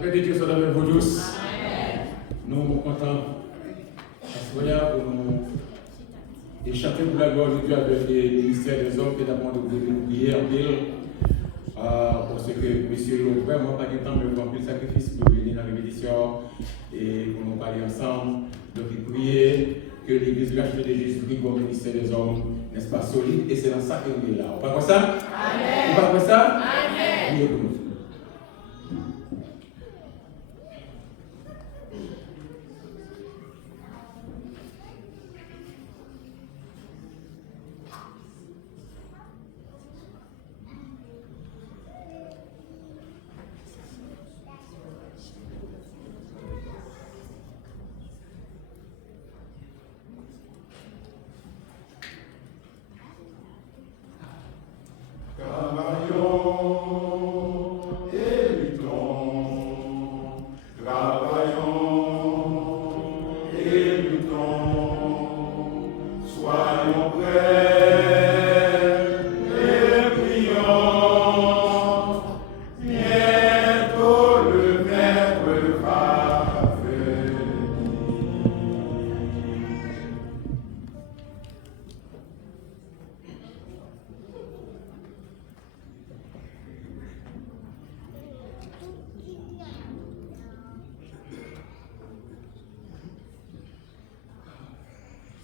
paix de Dieu soit avec vous tous. Nous sommes contents pour nous échapper pour la gloire de Dieu avec le ministère des hommes qui d'abord de prier en pile. Parce que monsieur n'a vraiment pas de temps, mais il a pris le sacrifice pour venir dans la répétition et pour nous parler ensemble. Donc, il prier que l'église de Jésus-Christ comme ministère des hommes, n'est-ce pas, solide, et c'est dans ça qu'on est là. On va voir ça? Amen. On va voir ça? Amen. Oui, oui.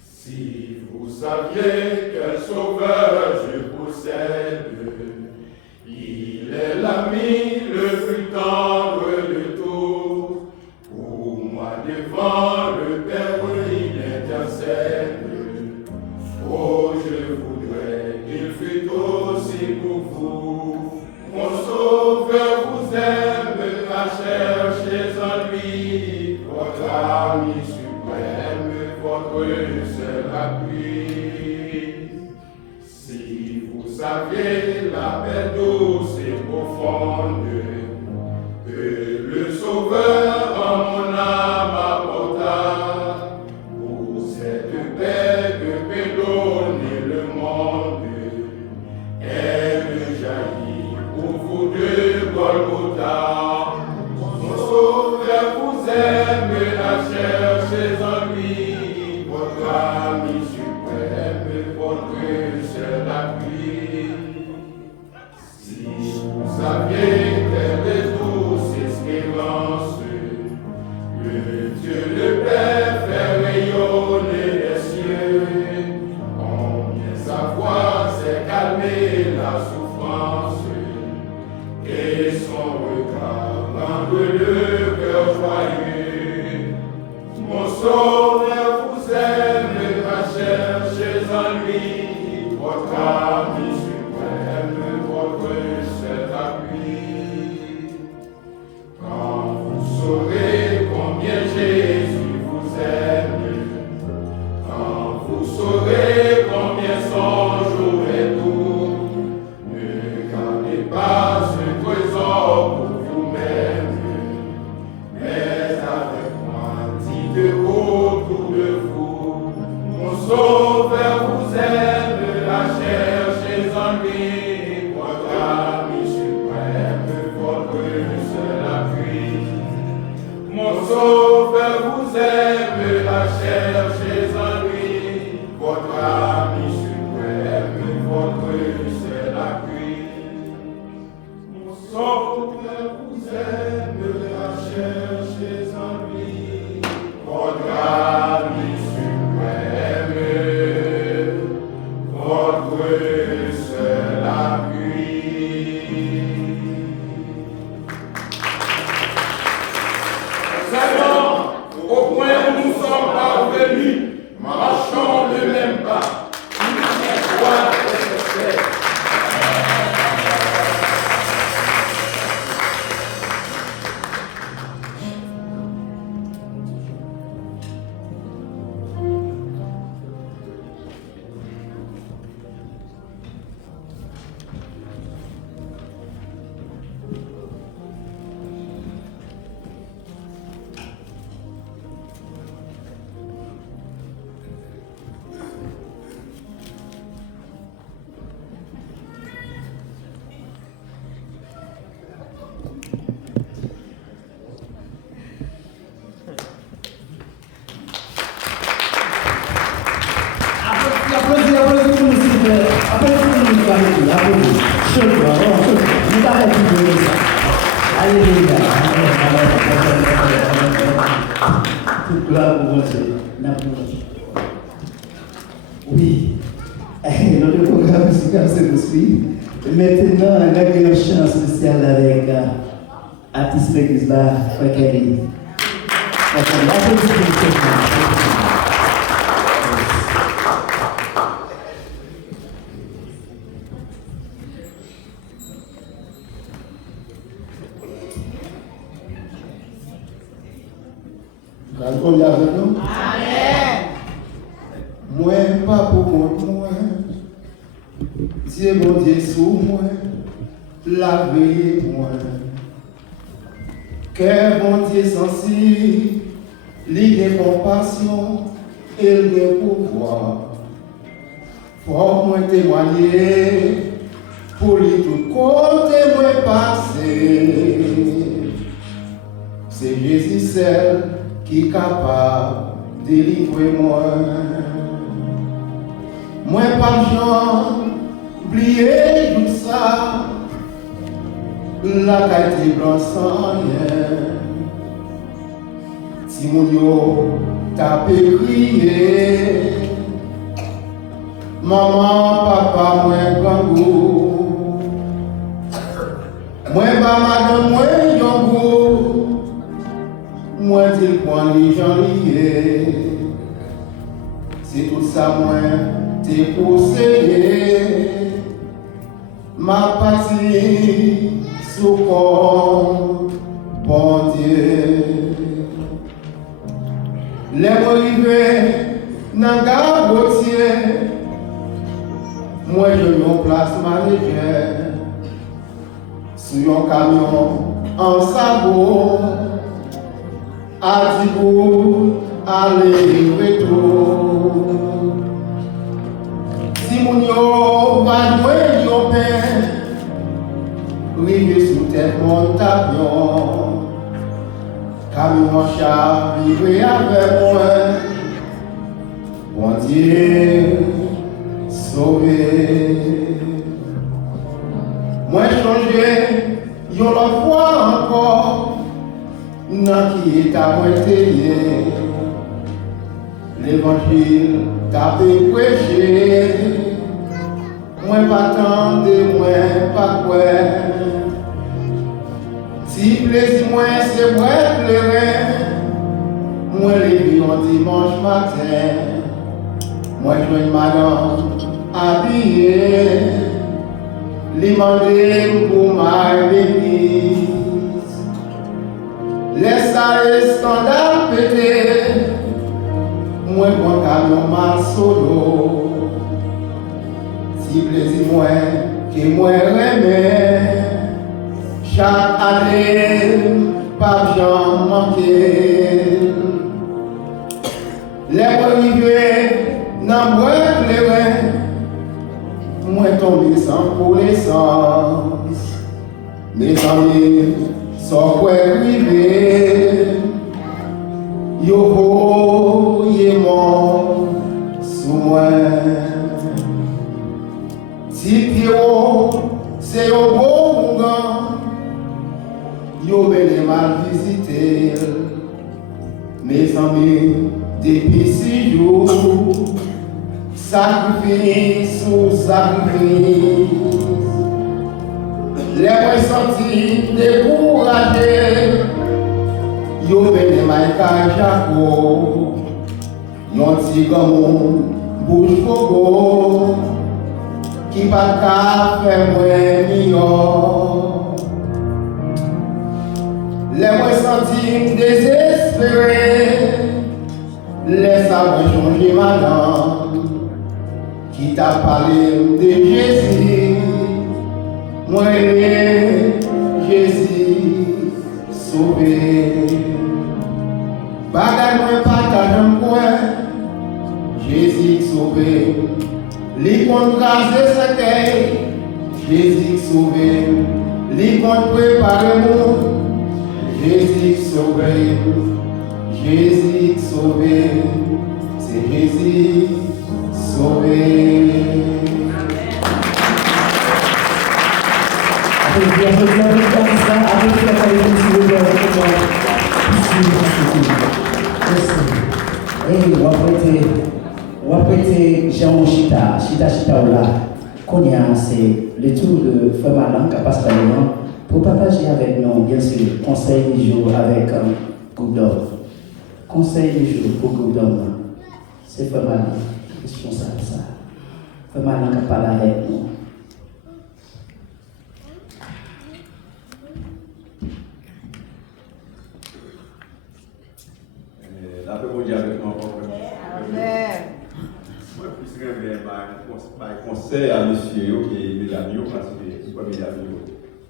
Si vous saviez quel sauveur je possède, il est l'ami le plus tendre de tous. Pour moi devant le Père, il intercède. Oh, je voudrais qu'il fût aussi pour vous. Mon sauveur vous aime, à chercher en lui, votre ami suprême, votre seul appui. Si vous saviez la paix douce et profonde que le Sauveur en mon âme apporta, pour cette paix que peut donner le monde, elle jaillit pour vous de Golgotha. Mon Sauveur vous aime, à chercher en lui, votre ami suprême, votre seul appui. Si vous saviez quelle est douce espérance, le Dieu le Père fait rayonner les cieux, combien sa voix sait calmer la souffrance, et son regard rend le cœur joyeux. Mon Sauveur vous aime, à chercher en lui, votre ami suprême, votre seul appui. Quand vous saurez combien Jésus vous aime, quand vous saurez combien son jour est doux, ne gardez pas ce trésor pour vous-même, mais avec moi, dites autour de vous. Mon Sauveur vous aime, à chercher en Nous avons plus de ça. Alléluia. Toute gloire pour Dieu. Oui. Notre programme musical se poursuit. Maintenant, on a une chance spéciale avec l'artiste l'église là, Kelly. Allons avec nous. Amen. Moi, pas pour moi. Dieu, mon Dieu, sous moi. Lavez-moi. Que mon Dieu sensible, l'idée de compassion et le pouvoir. Pour moi témoigner, pour lui tout côté moi passer. C'est Jésus seul qui est capable de délivrer moi. Moi pas de oublier tout ça. La qualité blanche sans rien. Si mon yo t'a crié, maman, papa, moi gangou, moi pas madame, moi yongou, moi dis point les gens liés. C'est tout ça moi t'es possédé, ma partie. Socorro, bon Dieu. Les arrivés dans la gabotier, moi je me place manager. Sur un camion en sabot, à Dibou, aller-retour. Si mon yo va jouer yo père, rive sous tête mon avion, camion chat vivre avec moi, bon Dieu sauvé. Moi changé, yon la fois encore, n'a qui est à moi téye, l'évangile t'a fait prêcher, moi pas tendre, moi pas quoi. Si plaisir moi c'est moi pleurer, moi les vis en dimanche matin, moi je une madame habillée, les demander pour ma l'église, laisse ça les scandales péter, moi bon camion mal solo, si plaisir moi que moi remets. Chaque année, pas j'en manqué. Les arrivés, n'en moi pleurer, moi tombé sans connaissance. Mes amis sont quoi arrivés, yo y mon sous moi. Si Pierrot, c'est au bon gars. Yo bel mal visité, mes amis, depuis 6 jours, sacrifice sous sacrifice. Les moins sentis découragés, yo bel mal Jaco, yon ti comme bouche fogo, qui pas qu'à faire moins meilleur. Les moins sentis désespérés, laisse moi changer madame, qui t'a parlé de Jésus, moi Jésus sauvé. Bagay moi partage un point, Jésus sauvé. Les comptes raser sa caille, Jésus sauvé. Les comptes préparer mon. Jésus sauvé, Jésus sauvé, c'est Jésus sauvé. Jean Chita Ola, c'est le tour de Femme Alan qui passe par les noms pour partager avec nous, bien sûr, conseil du jour avec Goudon. Conseil du jour pour Goudon, c'est Femme Alan qui est responsable de ça. Femme Alan qui parle avec nous. La paix vous dit avec nous encore. Amen. Moi, plus je conseil à monsieur qui est mesdames, parce que c'est pas mesdames.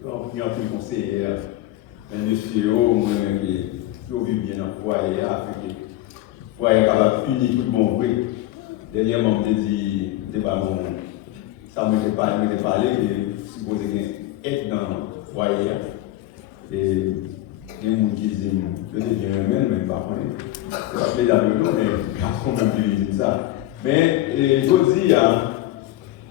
Il y a un conseiller, mais monsieur, moi, qui vit bien dans le foyer, le foyer capable de finir tout le monde. Dernièrement, je me dit, ça me parlé, que supposé être dans le foyer. Et il y a des gens qui disent que c'est bien humain, mais pas c'est pas plaisir avec nous, mais garçon même qui dit ça. Mais je dis,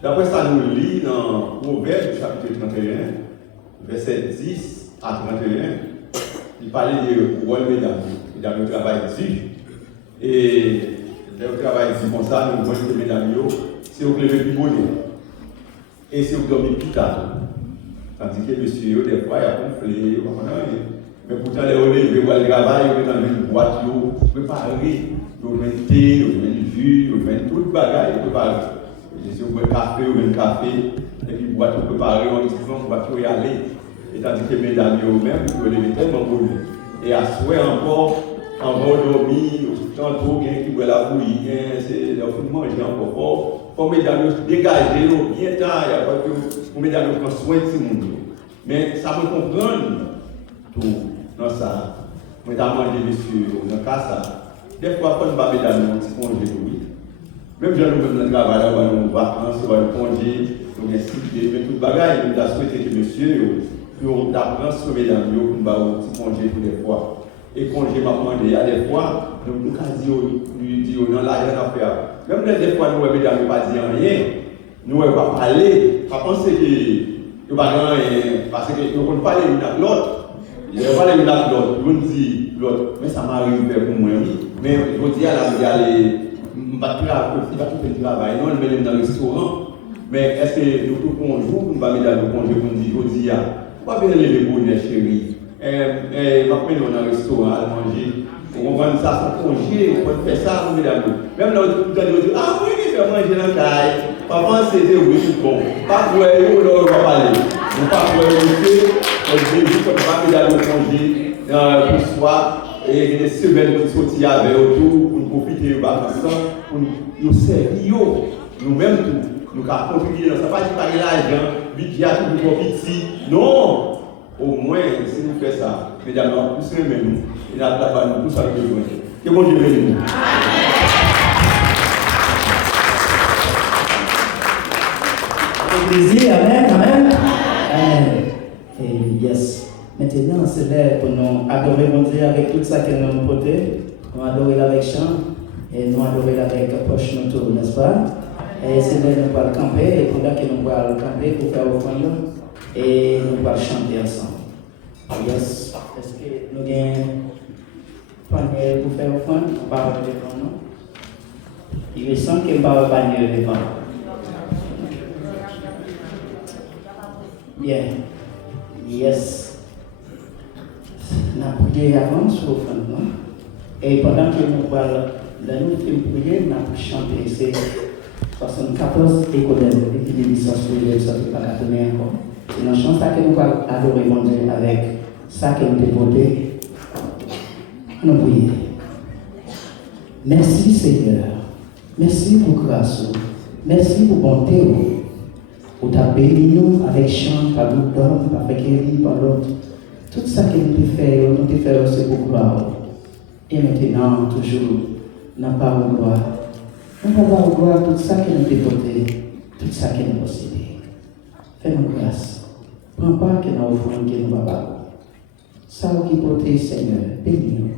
d'après ça, nous lit dans Proverbe chapitre 31, verset 10 à 31, il parlait de rôle mesdames. Mesdames, le travail dit. Et le travail dit comme ça, nous voyons que mesdames, c'est au lever plus bonheur. Et c'est au dormir plus tard. Tandis que monsieur, des fois, il a gonflé, mais pourtant, les relèves, ils voient le travail, ils dans une boîte, ils préparés, ils mettent thé, ils mettent jus, ils mettent tout le bagage, ils préparent. Si vous voulez café, vous mettez café, et puis boîte préparée, on dit que vous pouvez y aller. Et tandis que mesdames, eux-mêmes, vous pouvez lever tellement beau. Et à souhait encore, en va dormir, tantôt, il y a qui voit la bouillie, c'est leur fout manger encore fort. Pour mesdames, dégager, bien tard, il y a pas que pour mesdames, prendre soin de ce monde. Mais ça me comprend tout dans ça. Mesdames, messieurs, dans le cas ça. Des fois, quand nous avons mesdames, on congé oui. Même si nous avons un travail, nous avons des vacances, nous avons un congé, nous avons cité, mais tout le bagage, nous avons souhaité que monsieur, nous apprendre sur mesdames, nous avons un congé toutes les fois. Et congé m'a demandé, il y a des fois, nous lui disons, non, là, il y a une affaire. Même des fois, nous, mesdames, nous ne pas dire rien, nous ne pas parler, pas penser que nous ne pas rien, parce que nous ne parler l'une avec l'autre. Il ne pas l'une avec l'autre, nous dit l'autre, mais ça m'arrive pour moi, mais je dis à la regarder, il va tout faire le travail, non, il met dans le restaurant, mais est-ce que nous tout bonjour, nous ne pas mettre dans le congé pour nous dire, je dis, pas bien les bonheurs, chérie. Maintenant, on a un restaurant à manger. On va ça pour congé, on peut faire ça, mesdames. Même là, on dit, ah oui, il fait manger dans la caille. Papa, c'était oui, bon. Pas pour eux, on va parler. On pas pour eux, on dit, vous ne pouvez pas mettre dans le congé pour soi. Et des semaines pour sortir avec autour, pour profiter de vacances, pour nous servir, nous-mêmes, nous avons contribué dans ça. Pas de parler l'argent, budget à tout le monde ici. Non! Au moins, si nous faisons ça, mesdames, nous serons nous, et la plupart nous tous avec besoin. Que bon Dieu bénisse nous. Avec plaisir, amen, amen. Et yes. Maintenant, c'est l'heure pour nous adorer mon Dieu avec tout ça que nous avons porté. Nous adorer avec chant et nous adorer avec poche notre, n'est-ce pas? Et c'est l'heure nous allons camper, et pendant que nous allons camper pour faire offrande, et nous allons chanter ensemble. Yes. Est-ce que nous avons panier pour faire offrande? On parle devant nous. Il me semble qu'il n'y a pas de panier devant. Bien. Yes. Nous avons prié avant sur l'offrande. Et pendant que nous parlons, nous prier, nous avons chanté. C'est 74 écoles qui sont licence pour les autres qui ne sont pas données encore. C'est une chance que nous allons adorer mon Dieu avec ça que nous avons voté. Nous prions. Merci Seigneur. Merci pour grâce. Merci pour bonté. Pour ta béni nous avec chant, par nous d'homme, par Kéry, par l'autre. Tout ça que nous te faisons, c'est pour gloire. Et maintenant, toujours, n'a pas de gloire. Nous avons gloire tout ça que nous te voté, tout ça que nous possédons. Fais-nous grâce. Prends pas que nous offrons que nous avons. Ça qui porte Seigneur, bénis-nous.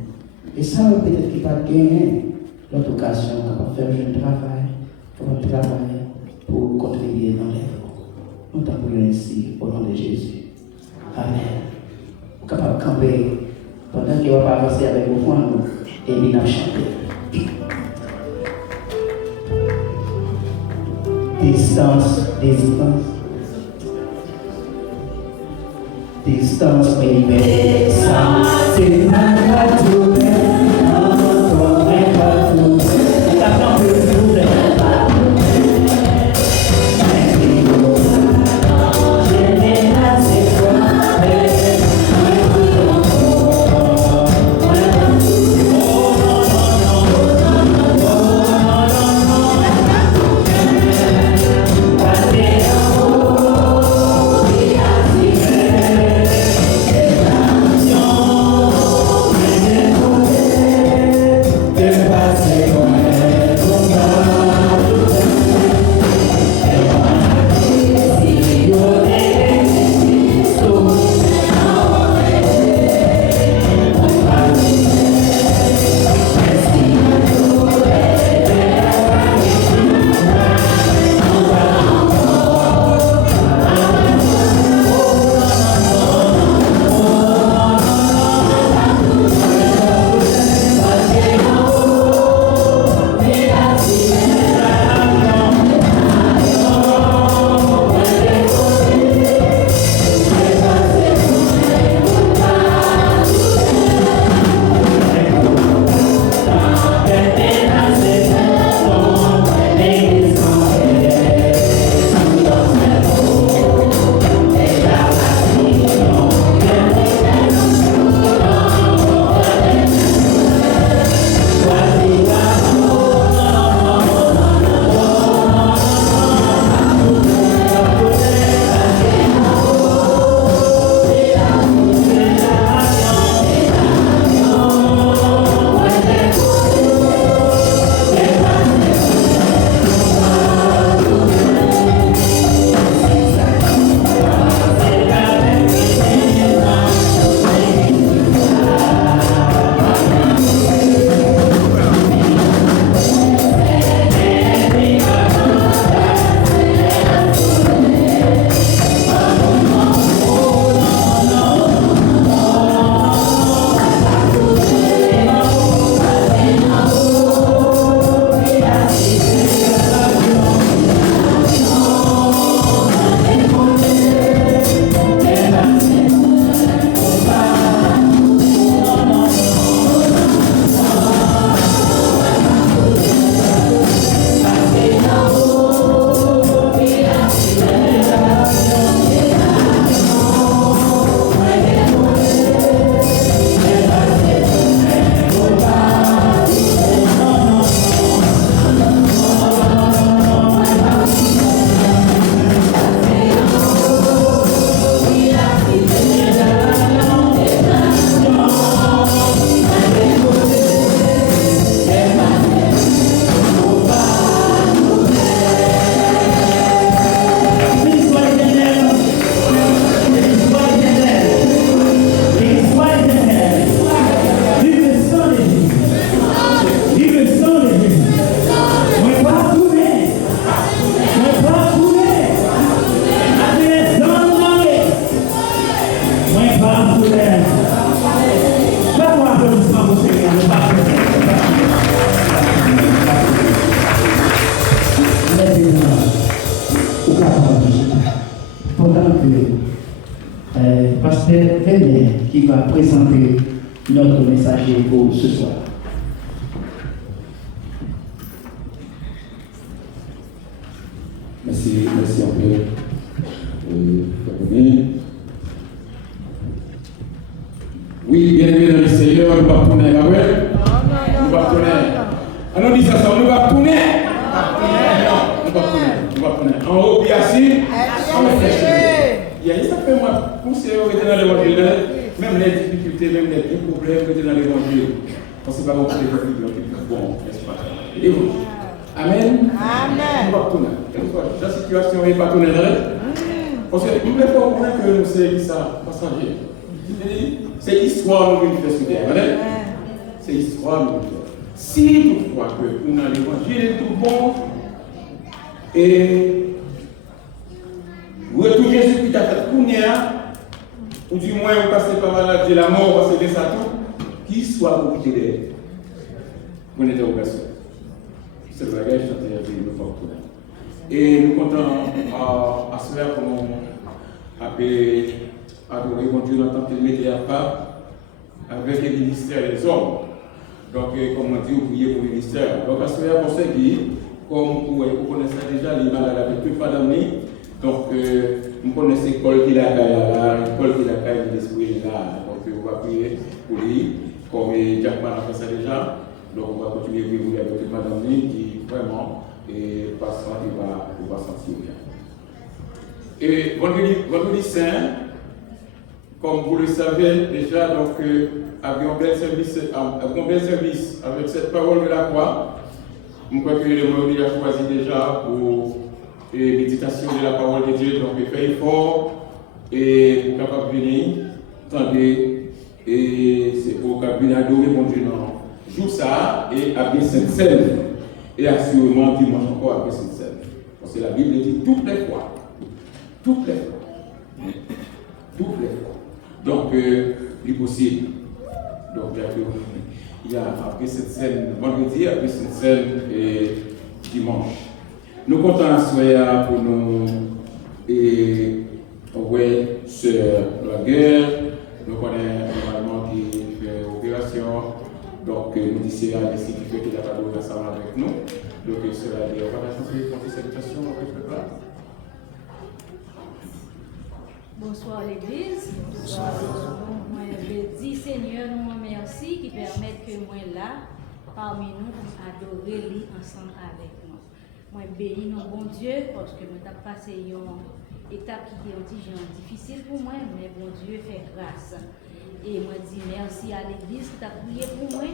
Et ça peut-être qui va gagner notre occasion pour faire un travail pour contribuer dans l'œuvre. Nous t'en prions ainsi au nom de Jésus. camper pendant qu'il va avancer avec vos voix et il a chanté. Distance, baby, something I got to Pasteur Vénier qui va présenter notre messager pour ce soir. Merci un peu. Oui, bien aimé dans le Seigneur, nous va tourner, nous va tourner. Alors, dis ça, nous va tourner. Nous va tourner. En haut, puis assis, on va faire. Il y a ça fait moi pousser dans l'évangile, même les difficultés, même les problèmes que dans l'évangile. On ne sait pas comment les bon, n'est-ce pas? Amen. Amen. Nous va tourner. La situation n'est pas tournée. Parce que nous ne pouvons pas que c'est ça, passager. C'est l'histoire nous qui fait sur terre. C'est l'histoire nous qui fait. Si toutefois que nous avons l'évangile tout bon et retour Jésus qui t'a fait ou du moins vous passez par maladie, la mort, parce que c'est ça tout, qui soit vous quitter d'air. Une interrogation. C'est le bagage chanté avec le porte. Et nous comptons à ce faire comme on appelle adorer mon Dieu dans tant qu'il met à part avec les ministères des hommes. Donc, comme on dit, vous priez pour le ministère. Donc, à ce faire, pour ceux qui, comme vous connaissez déjà, les malades avec tout madame. Donc, vous connaissez l'école qui a là, l'école qui a de l'esprit là. Donc, on va prier pour lui, comme Jackman a fait ça déjà. Donc, on va continuer à prier avec toute madame qui vraiment est passant et va sentir bien. Et vendredi saint, comme vous le savez déjà, donc, avions un bel service avec cette parole de la croix. Je crois que le monde a choisi déjà pour méditation de la parole de Dieu, donc fait effort et pour capable venir, attendez, et c'est pour capable venir adorer mon Dieu. Joue ça et à bien Sainte-Seine. Et assurément dimanche encore à bien Sainte-Seine. Parce que la Bible dit toutes les fois. Toutes les fois. Toutes les fois. Donc, il est possible. Donc, il y a après cette scène vendredi, après cette scène et dimanche. Nous comptons à soir pour nous et ouais, sur la guerre. Nous connaissons normalement qui fait opération. Donc, nous disons à qui fait qu'il a pas de ensemble avec nous. Donc, cela dit, on va passer pour cette salutation avec le plat. Bonsoir l'église. Bonsoir. Moi, je dis Seigneur, nous remercie qui permettent que moi là, parmi nous, adorer lui ensemble avec nous. Moi, bénis nos bon Dieu parce que nous avons passé une étape qui était difficile pour moi, mais bon Dieu fait grâce. Et moi, je dis merci à l'église qui a prié pour moi.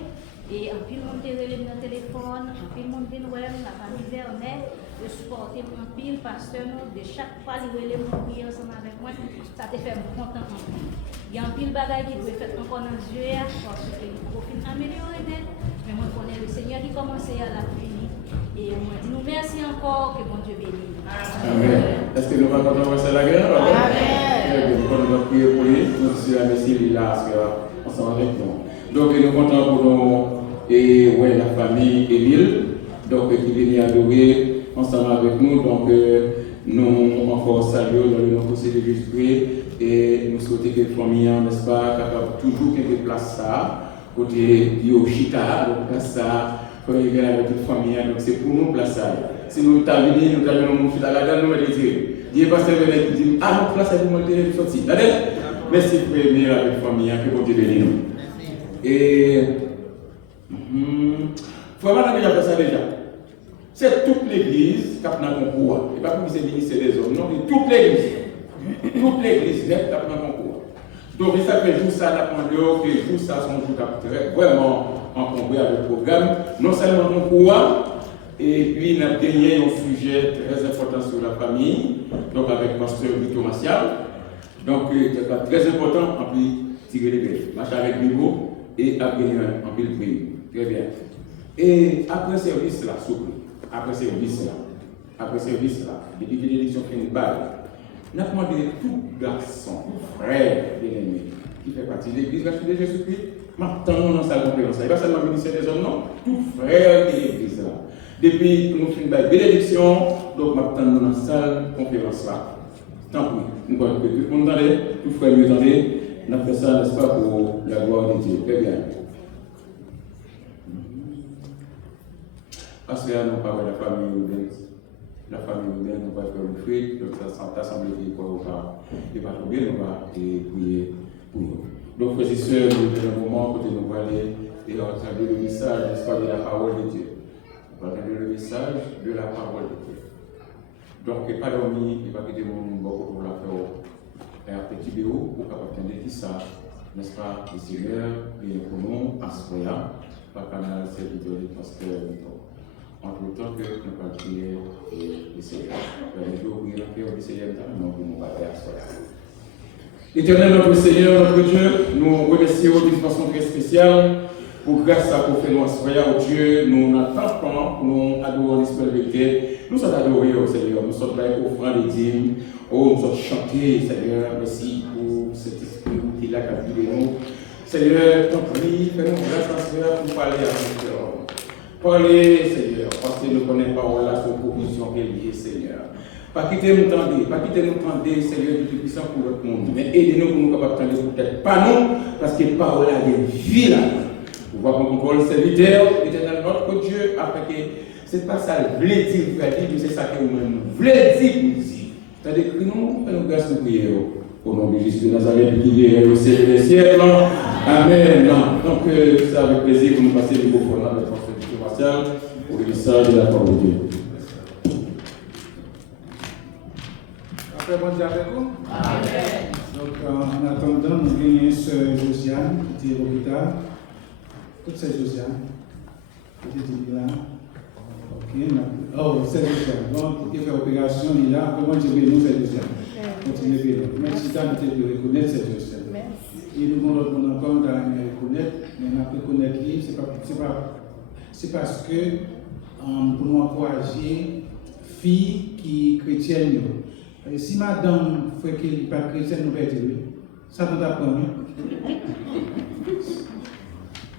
Et en pile, monde relève dans le téléphone, en pile, monde vient voir la famille Vernet, de supporter en pile, pasteur, de chaque fois, il relève mon prière ensemble avec moi, ça te fait content en pile. Il y a un pile bagaille qui doit faire encore dans les yeux, parce que le profil amélioré net, mais moi, je connais le Seigneur qui commence à la fini. Et moi, je dis nous merci encore, que mon Dieu bénisse. Amen. Est-ce que nous allons commencer la guerre? Amen. Nous allons prier pour lui, nous sommes ici, là, ensemble avec nous. Donc, nous comptons pour nous et ouais, la famille Émile, donc qui vient adorer ensemble avec nous. Donc, nous encore saluons dans le nom de Jésus-Christ et nous souhaitons que la famille, n'est-ce pas, capable toujours de place ça, côté Yoshita, donc place ça, quand il vient avec toute la famille, donc c'est pour nous place ça. Si nous terminons, nous terminons à la gare, nous allons dire, Dieu va se lever et dire, ah, notre place est pour monter, sortir. Merci pour venir avec la famille, que bon Dieu bénisse nous. Et vraiment, on a déjà fait ça déjà. C'est toute l'église qui a dans le concours. Et pas pour que c'est le ministère des hommes, non, mais toute l'église. Toute l'église qui a dans le concours. Donc, ça fait jour ça, la pandéo, que jour ça, son jour qui vraiment encombré avec le programme. Non seulement le concours, et puis on a gagné un sujet très important sur la famille, donc avec pasteur Victor Martial. Donc, c'est très important, en plus, tirer les bêtes. Marcher avec Bibo. Et à gagner un peu de prix. Très bien. Et après service là, souple. Après service là, depuis que l'élection finit balle, nous avons demandé tout garçon, tout frère bien-aimé, qui fait partie de l'église, de Jésus-Christ, maintenant dans sa conférence. Et pas seulement le ministère des hommes, non, tout frère de l'église là. Depuis que nous finissons la bénédiction, donc maintenant dans la salle conférence là. Tant pis, nous voyons que tout le monde entendait, tout frère mieux entendait. On a fait ça, n'est-ce pas, pour la gloire de Dieu. Très bien. Parce que là, nous parlons de la famille humaine. La famille humaine, nous va faire une fuite. Donc, ça s'assemble qui n'est pas trop bien, nous va prier pour nous. Donc, frères et sœurs, nous avons un moment où nous allons aller et entendre le message, n'est-ce pas, de la parole de Dieu. Nous allons entendre le message de la parole de Dieu. Donc, pas dormir, il va quitter mon beaucoup pour la faire. Et un petit vidéo pour capable de ça, n'est-ce pas, le Seigneur, et pour nous, à ce point-là, par canal cette vidéo de pasteur. Entre le temps que nous allons prier le Seigneur. Je vais ouvrir la prière du Seigneur, nous allons parler à ce point-là. Éternel, notre Seigneur, notre Dieu, nous remercions d'une façon très spéciale pour grâce à pour faire nous à ce point-là, Dieu, nous n'attendons pas, nous adorons l'esprit de vérité. Nous sommes adorés au Seigneur, nous sommes là offrant les dîmes. Oh, nous sommes chantés, Seigneur, merci pour cet esprit qui a capturé nous. Seigneur, ton prie, fais-nous grâce, Seigneur, pour parler à nos cœurs. Parlez, Seigneur, parce que nous connaissons pas la son provision est liée, Seigneur. Pas quitter nous tendre, Seigneur, du puissant pour notre monde. Mais aidez-nous pour nous capables de tendre peut-être pas nous, parce que parole a des vies là. Nous voyons qu'on parle serviteur, éternel notre Dieu, afin que c'est pas ça le voulait dire, mais c'est ça que nous voulez dire pour dire. C'est-à-dire que nous, nous grâce de prière. Au nom de Jésus de Nazareth, qui est au ciel des siècles. Amen. Donc, c'est avec plaisir que nous passons le microphone avec Pasteur Dieu Martial pour le message de la parole de Dieu. Après, bon Dieu avec vous. Amen. Donc, en attendant, nous gagnons Sœur Josiane, qui était à l'hôpital. Toute cette Josiane, qui était là. Ok, oh, c'est Josiane. Donc, qui fait l'opération, il est là. Comment Dieu bénit nous, c'est Josiane. Continuez à bénir. Merci d'être de reconnaître cette Josiane. Et nous avons encore à reconnaître, mais on a pu reconnaître qui, c'est parce que pour nous encourager, filles qui chrétiennes. Et si madame fait qu'elle n'est pas chrétienne, nous va dire, ça nous apprend.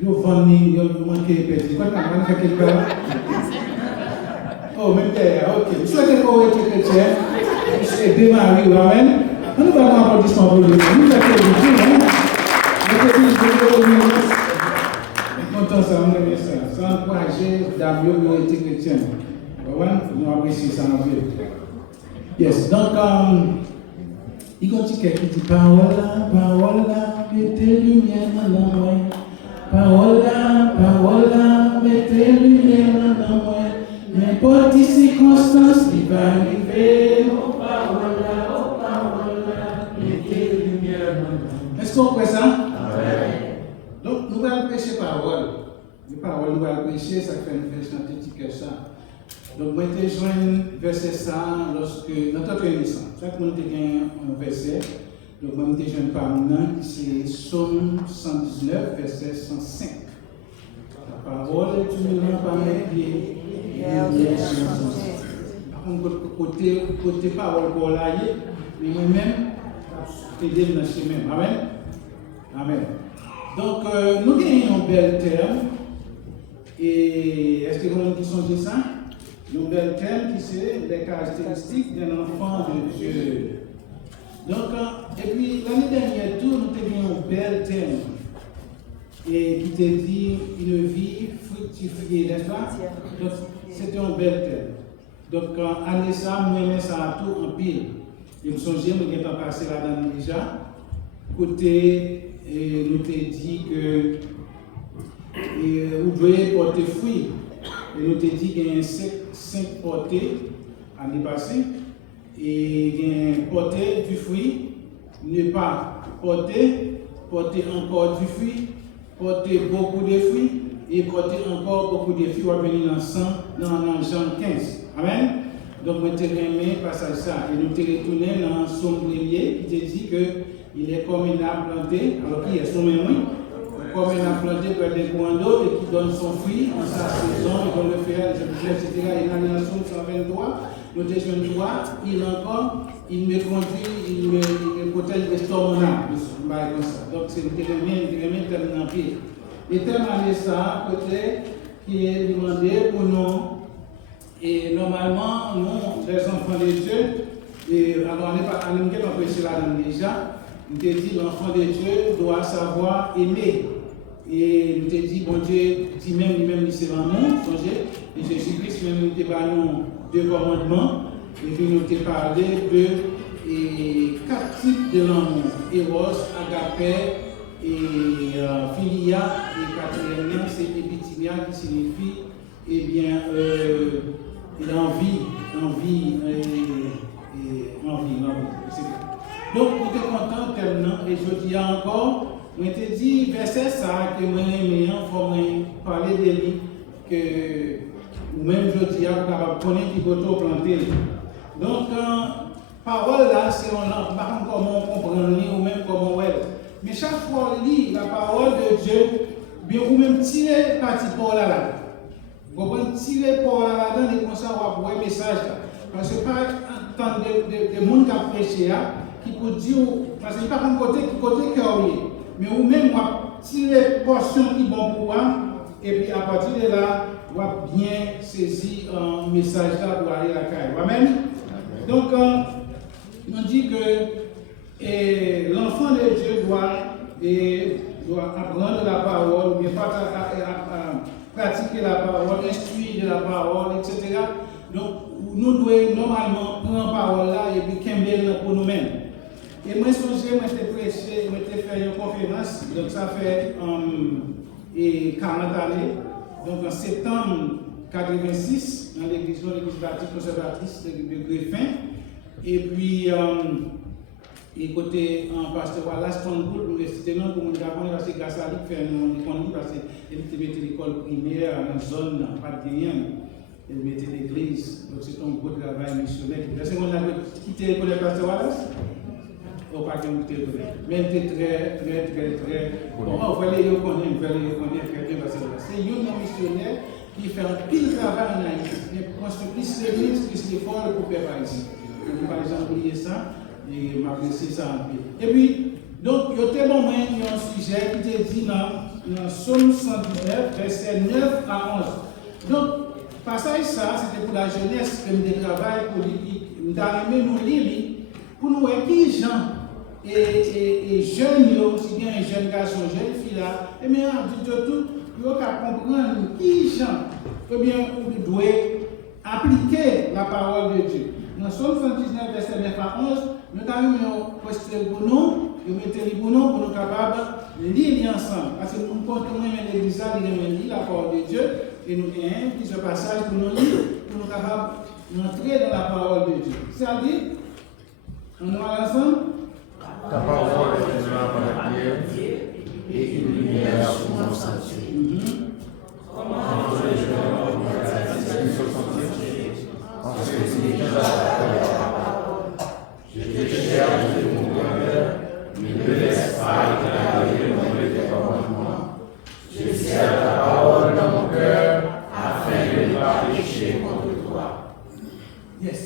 Nous vendons, nous manquons de petits. Quand on fait quelque part. Oh, même derrière, ok. Vous souhaitez qu'on ait chrétien, c'est démarrer, amen. On ne va pas avoir applaudissement pour lui. Nous faisons le tout, content ça, on aime ça. Ça encourager d'avoir été chrétien. Nous apprécions ça en vie. Yes, donc, il y a quelqu'un qui dit parole là, mettez lumière dans moi. Parole là, mettez lumière dans moi. N'importe quelle circonstance qui va arriver, parole là, mettez lumière dans moi. Est-ce qu'on fait ça? Donc, nous allons prêcher parole. Les paroles, nous allons prêcher, ça fait une chanter que ça. Donc, moi, j'ai joint verset 100 lorsque, dans notre réunion, chaque monde a un verset. Donc, moi, j'ai joint par maintenant, c'est Psaume 119, verset 105. La parole est une lampe à mes pieds. Par contre, côté parole pour l'aïe, mais moi-même, aider dans le chemin. Amen. Amen. Donc, nous avons un bel terme. Et est-ce que vous avez songé ça? Un bel terme qui c'est les caractéristiques d'un enfant de Dieu. Donc, et puis l'année dernière, nous avons un bel terme. Et qui te dit une vie fructifiée, n'est-ce pas? Donc, c'était un bel terme. Donc, année ça, moi, je ça à tout en pile. Je me songeais, je vais passer là-dedans déjà. Côté, nous te dit que vous devez porter fruit. Et nous te dit qu'il y a 5 portées l'année passée. Et il y a porter du fruit, ne pas porter encore du fruit, porter beaucoup de fruits et porter encore beaucoup de fruits. On va venir dans Jean 15. Amen. Donc, nous te remet passage ça. Et nous te retourné dans son premier qui te dit qu'il est comme un arbre planté, alors qu'il est son mémoire, comme un arbre planté près des courants d'eau et qui donne son fruit en sa saison, et qu'on le fait, etc. Et dans la Somme 123, nous te droit, il me conduit, il me protège des storms. Donc, c'est le terme terminé. Et terminé ça, peut-être, qui est demandé pour nous. Et normalement, nous, les enfants de Dieu, et alors on n'est pas prêché là-dedans déjà, nous te dit l'enfant de Dieu doit savoir aimer. Et nous te dit, bon Dieu, dit même lui-même, c'est l'amour, songez, et Jésus-Christ même nous te parlé de 2 commandements, et puis nous te parlé de 4 types de l'amour, Eros, Agapé, et Philia, et 4e, c'est Epithymia qui signifie, eh bien, l'envie. Donc, vous êtes content tellement, et je dis encore, je te dis, verset ça, que moi, il faut parler de lui, que, ou même je dis, vous connaissez qui peut planter. Donc, parole là, c'est on n'a pas comment comprendre, ou même comment ouais. Mais chaque fois, on lit la parole de Dieu, bien, ou même tirer partie pour là. Vous pouvez tirer pour là-dedans et comme ça, on va voir le message. Parce que pas tant de monde qui a prêché, qui peut dire, parce que je ne sais pas côté cœur, mais ou même tirer portion qui est bon pour moi, et puis à partir de là, on va bien saisir un message là pour aller à la caille. Amen. Donc, on dit que l'enfant de Dieu doit apprendre la parole, ou bien pratiquer la parole, instruire de la parole, etc. Donc, nous devons normalement prendre la parole là et puis qu'embellir pour nous-mêmes. Et moi, je m'étais fait une conférence, donc ça fait 40 années, donc en septembre 86, dans l'église baptiste conservatrice de Greffin. Et puis, côté pasteur Wallace Tongoul, l'université non communication, parce que Gassalik fait un économie, parce qu'il mettait l'école primaire dans une zone pas de rien. Elle mettait l'église, donc c'est un gros travail missionnaire. Est-ce qu'on a quitté l'école de pasteur Wallace? Ou pas qu'il ait quitté. Mais elle était très. Bon, on va les reconnaître très bien, parce que c'est un missionnaire qui fait un pile travail en Haïti. Il construit plus l'église, plus l'école pour faire ici. Par exemple, oublier ça, et m'apprécier ça un peu. Et puis, donc, il y a tellement un sujet qui te dit dans Psaume 119, versets 9 à 11. Donc, passage ça, c'était pour la jeunesse que nous travaillons politique. Nous avons nous lire pour nous voir qui gens et jeunes, aussi bien jeunes garçons, jeunes filles là, et bien, du tout, nous avons comprendre qui gens, que bien, nous devons appliquer la parole de Dieu. Dans Psaume 119, verset 9 à 11, nous avons posté pour nous, nous mettons pour nous capables de lire ensemble. Parce que nous comptons l'église, nous lire la parole de Dieu, et nous avons plusieurs passages pour nous lire, pour nous capables d'entrer dans la parole de Dieu. Ça dit, on va ensemble. Ta parole est une lampe à mes pieds et une lumière sur mon sentier. Comment je parce que tu es déjà la parole. Je te cherche de mon cœur, mais ne laisse pas éclairer tes commandements. Je serre ta parole dans mon cœur afin de ne pas pécher contre toi. Yes.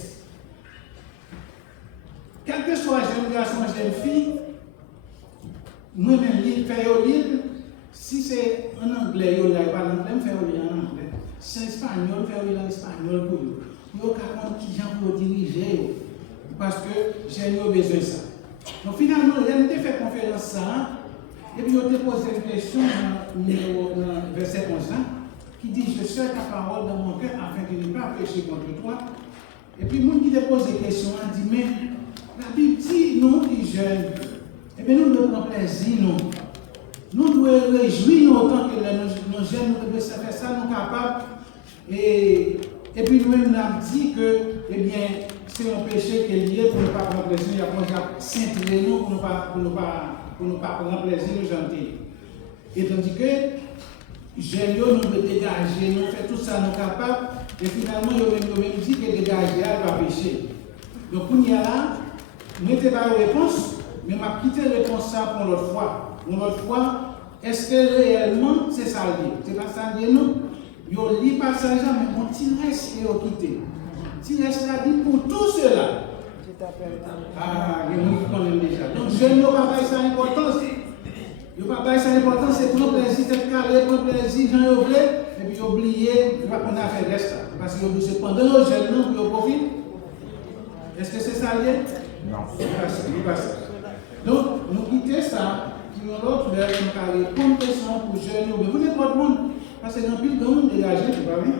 Quel que soit jeune garçon, jeune fille, moi-même, je fais lire. Si c'est en anglais, je ne fais pas lire en anglais. Si c'est espagnol, je fais lire en espagnol pour vous. Vous avez qui gens pour diriger parce que j'ai besoin de ça. Donc finalement, j'ai fait conférence ça et puis j'ai posé une question dans verset 11 qui dit je serre ta parole dans mon cœur afin de ne pas pécher contre toi. Et puis le monde qui te pose des questions dit mais la Bible dit nous qui jeunes, et bien nous devons prendre plaisir nous devons réjouir autant que nos jeunes nous devons faire ça nous capables et puis nous-mêmes, nous avons dit que, eh bien, c'est un péché qui est lié pour ne pas prendre plaisir, il y a pour s'intégrer nous pour ne pas prendre plaisir, nous gentils. Et tandis que, jeunes, nous devons dégager, nous faisons tout ça, nous capables, et finalement, nous même dit que dégager, elle va pécher. Donc, on y a là, nous n'avons pas de réponse, mais on a quitté la réponse ça pour l'autre fois. Pour l'autre fois, est-ce que réellement c'est ça lié? C'est pas ça lié, non? Yo lit passage, mais mon petit reste est quitté. Petit reste là dit pour tout cela. Ah, il y a qui connaissent déjà. Donc, je ne vais pas faire ça importance. Je ne vais pas faire ça importance, c'est prendre plaisir, c'est carré, prendre plaisir, j'en ai oublié, et puis oublier, je ne vais pas qu'on a fait le reste. Parce que c'est pendant nos jeunes, nous, pour profiter. Est-ce que c'est ça lié? Non. C'est pas ça. Donc, nous quittons ça, puis l'autre, nous avons répondre question pour jeunes, mais vous n'êtes pas le monde. Parce que dans le pays, nous dégagé, c'est pas vrai.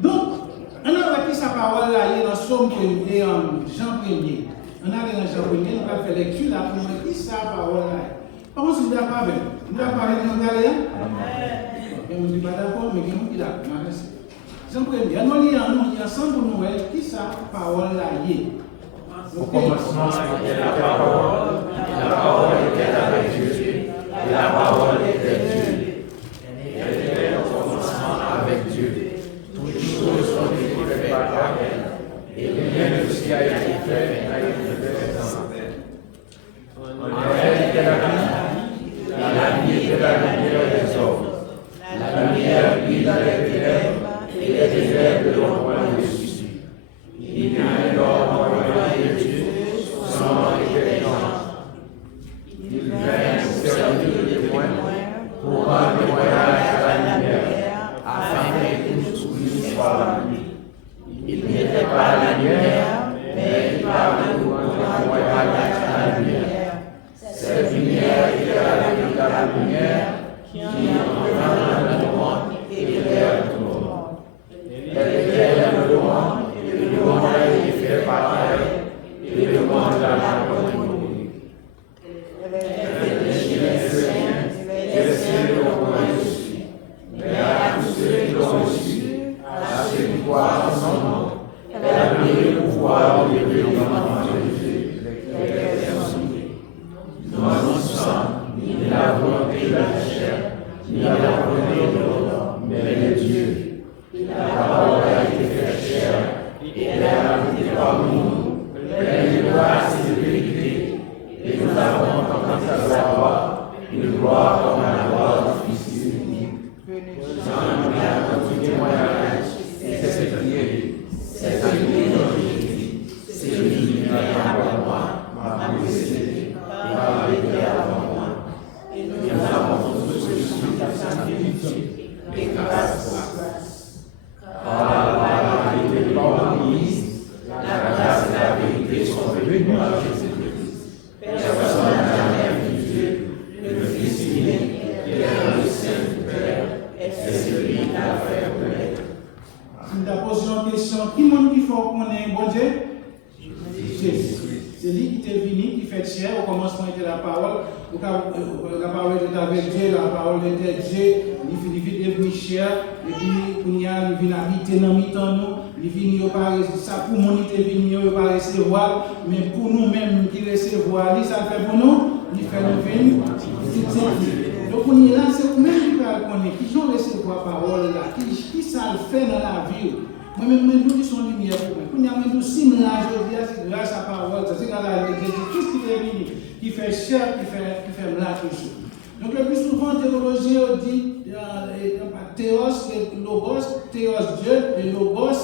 Donc, on a pris sa parole là, il y a dans Somme et Jean 1er. On a dans Jean 1er, on va faire lecture là, pour mettre sa parole là. Par contre, si vous n'avez pas vu, vous n'avez pas vu dans Galéa? On ne dit pas d'accord, mais il y a Jean 1er, on lit ensemble pour nous voir qui sa parole là est. Au commencement, était la parole était avec Dieu, et la parole était Dieu. Elle était au commencement avec Dieu. Toutes choses ont été faites par elle, et rien de ce qui a été fait n'a été fait sans elle. En elle était la vie, et la vie était la lumière des hommes. La lumière brille dans les ténèbres, et les ténèbres l'ont pas reçue. Il n'y a un homme de Dieu, son nom était Jésus-Christ. Personne n'a jamais vu Dieu, le Fils unique, qui est dans le sein du Père, est celui qui a fait connaître. Si nous avons posé une question, qui monde qui faut qu'on ait un bon Dieu? Jésus. C'est lui qui est venu, qui fait chair. Au commencement était la parole. La parole était avec Dieu, la parole était Dieu. Il est devenu chair. Et puis, il vient habiter dans nous. Il vient ça pour mon il venu, il va recevoir. Mais pour nous-mêmes qui recevoir, ça fait pour nous. Il fait nous venir. Donc, on est là, c'est vous-même qui connaît, qui ont recevoir la parole là, qui ça le fait dans la vie. Moi-même, nous qui sommes lumière pour moi. Nous avons aussi grâce à la parole, c'est grâce à Jésus-Christ qui est venu, qui fait chair, qui fait là tout ça. Donc, le plus souvent, théologien dit théos, Dieu, et logos,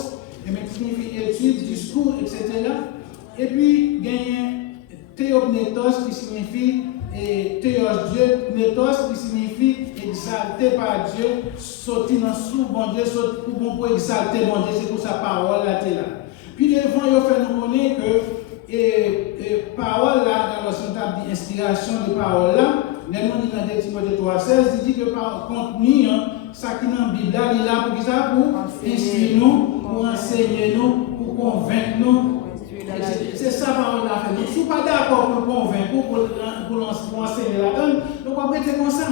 et même signifie étude, discours, etc. Et puis, il y a théopnetos qui signifie théos Dieu, netos qui signifie exalté par Dieu, sorti dans sous bon Dieu, pour exalter bon Dieu, c'est pour sa parole là. Puis devant, il fait nous connaître que parole là, dans l'ensemble d'inspiration de parole là, nous dit dans 2 Timothée 3,16, il dit que par contenu, ça qui est dans la Bible là, il est là pour ça, pour inspirer nous, pour enseigner nous, pour convaincre nous. C'est ça parole là fait. Donc, si vous n'êtes pas d'accord pour convaincre, pour enseigner la donne, donc on va prêter comme ça.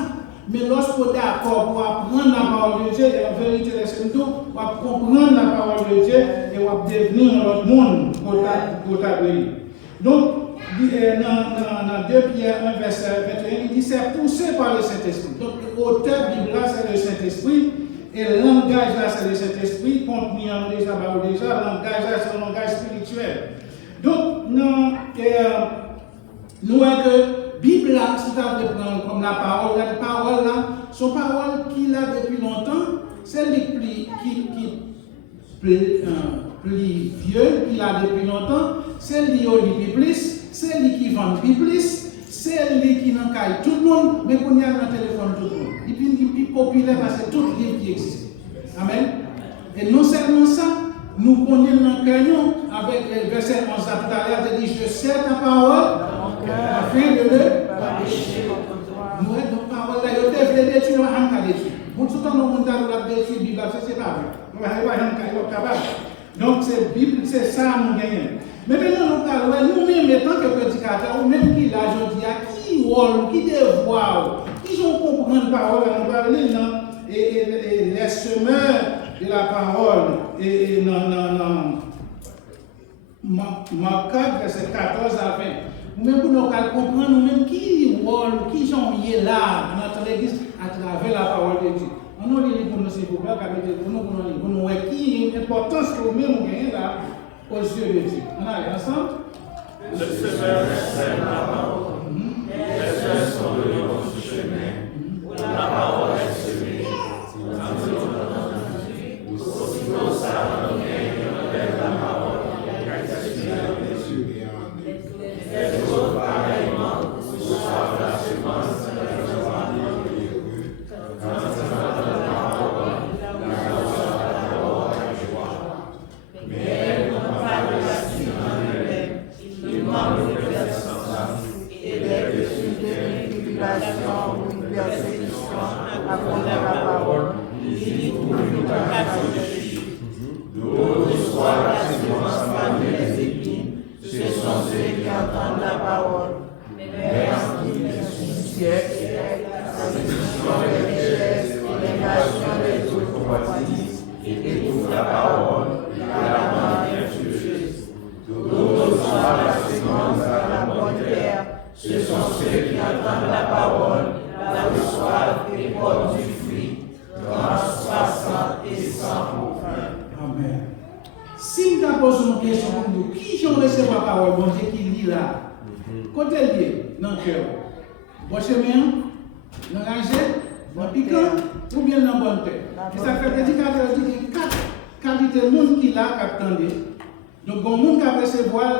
Mais lorsque vous êtes d'accord pour apprendre la parole de Dieu, et en vérité, laissez-nous tout, vous allez comprendre la parole de Dieu et vous allez devenir notre monde pour t'abrir. Donc, dans 2 Pierre 1, verset 21, il dit c'est poussé par le Saint-Esprit. Donc, l'auteur Bible là, c'est le Saint-Esprit. Et le langage là, c'est le Saint-Esprit. Contenu déjà, le langage là, c'est un langage spirituel. Donc, nous voyons que la Bible, là, si tu as prendre comme la parole là, son parole qu'il a depuis longtemps, c'est le plus vieux qu'il a depuis longtemps, c'est lui qui plus, c'est lui qui vend plus, c'est lui qui n'a qu'à tout le monde, mais qu'on y a dans le téléphone tout le monde. Et puis, il est populaire parce que tout livre qui existe. Amen. Et non seulement ça, nous connaissons dans le cœur, avec le verset 11 tout à l'heure, il dit, je sais ta parole, afin de le pécher contre toi. Nous avons nos paroles là, il y a des détruits, nous avons des détruits. Pour tout le temps, nous avons des détruits, la Bible, c'est pas vrai. Nous avons capable. Donc, c'est Bible, c'est ça nous gagnons. Mais maintenant, nous parlons, nous-mêmes, en tant que prédicateurs, ou même qui là, je dis, qui rôle, qui devoir, qui ont compris la parole, nous parlons, et les semeurs de la parole, et non, Marc 4, verset 14 à 20. Nous-mêmes, pour nous comprendre, nous-mêmes, qui rôle, qui sont là, dans notre église, à travers la parole de Dieu. On nous dit pour nous, c'est pour nous, qui est l'importance que nous-mêmes, nous gagnons là, aux yeux de Dieu. On est ensemble? Le Seigneur c'est la parole. Les sœurs sont venus dans ce chemin. La parole est semée. Aussitôt ça relève la parole. Les autres pareillement reçoivent la semence de la joie. Quand la parole, la joie. Mais non pas de la semaine, il manque de persistance et dès que suite une tribulation ou une persécution à cause de la parole, il trouve une capacité. D'autres reçoivent la semence parmi les épines, ce sont ceux qui entendent la parole. Mais en qui du siècle, la séduction des richesses et l'ingration des autres convoitises, étouffent la parole, la rend infructueuse. D'autres reçoivent la semence dans la bonne terre, ce sont ceux qui entendent la parole, la reçoivent et portent du fruit, 30, 60 et 100 pour 20. Amen. Si nous posons une question pour nous, qui ont reçu la parole, bon Dieu, qui lit là? Côté lié, dans le cœur. Bon chemin, dans la rangée, dans le piquant, ou bien dans la bonne terre. Et ça fait prédicateur dit qu'il y a 4 qualités de monde qui l'a attendait. Donc, il y a un monde qui a recevoir,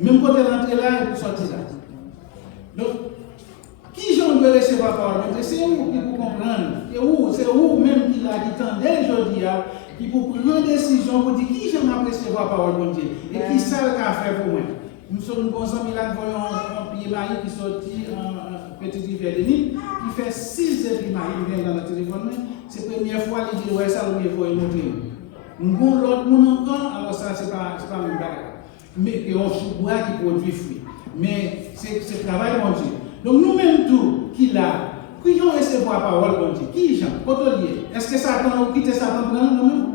même côté l'entrée là, et puis sortir là. Donc, qui ont recevoir la parole? C'est où qui vous comprendre? C'est où même qui l'a dit tant aujourd'hui, qui pour prendre une décision pour dire qui j'aime recevoir la parole de Dieu et qui ça qu'a fait pour moi. Nous sommes bons amis là, voyons un pied maillé qui sortit en petit hiver de nuit, qui fait 6 heures de maillé, il vient dans le téléphone. C'est la première fois qu'il dit, ouais, ça, la première fois, il montre. Nous avons l'autre monde encore, alors ça, c'est pas le même bagage. Mais on sous-bois qui produit fruit. Mais c'est le travail, mon Dieu. Donc nous-mêmes, tout, qui là, qui ont recevoir la parole, mon Dieu, qui j'en, côtelier, est-ce que Satan a quitté Satan pour nous?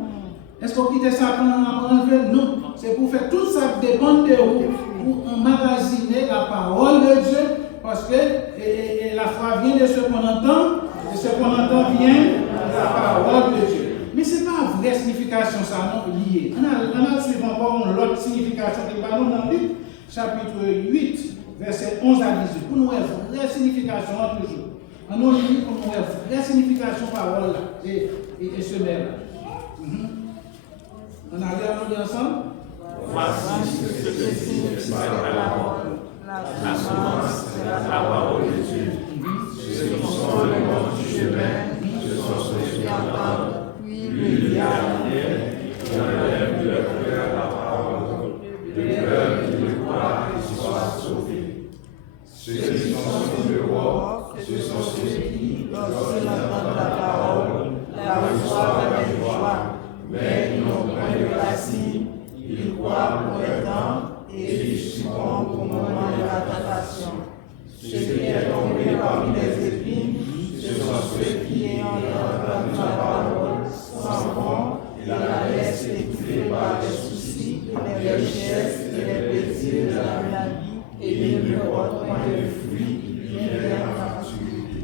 Est-ce qu'on quitte Satan pour enlever? Non. C'est pour faire tout ça dépend de vous, pour emmagasiner la parole de Dieu, parce que la foi vient de ce qu'on entend, et ce qu'on entend vient de la parole de Dieu. Mais ce n'est pas une vraie signification, ça, non, lié. On a suivi encore l'autre signification qui va nous dans Luc, chapitre 8, verset 11 à 18. Pour nous, une vraie signification, toujours. On nous dit pour nous, une vraie signification parole là, et ce mère-là. On a regardé ensemble? Voici ce que signifie la parole, la semence de la parole de Dieu. Ceux qui sont le long du chemin, ce sont ceux qui entendent. Puis il y a qui enlèvent leur cœur la parole, de peur qu'ils ne croient et soient sauvés. Ceux qui sont sur le dehors, ce sont ceux qui, lorsqu'ils entendent la parole, la reçoivent avec joie, mais ils n'ont point de racine, ils croient pour le temps et ils succombent au moment de la tentation. Ce qui est tombé parmi les épines, ce sont ceux qui, ayant entendu la parole, s'en vont et la laissent étouffer par les soucis, les richesses et les plaisirs de la vie, et ils ne portent point de fruits, bien en maturité.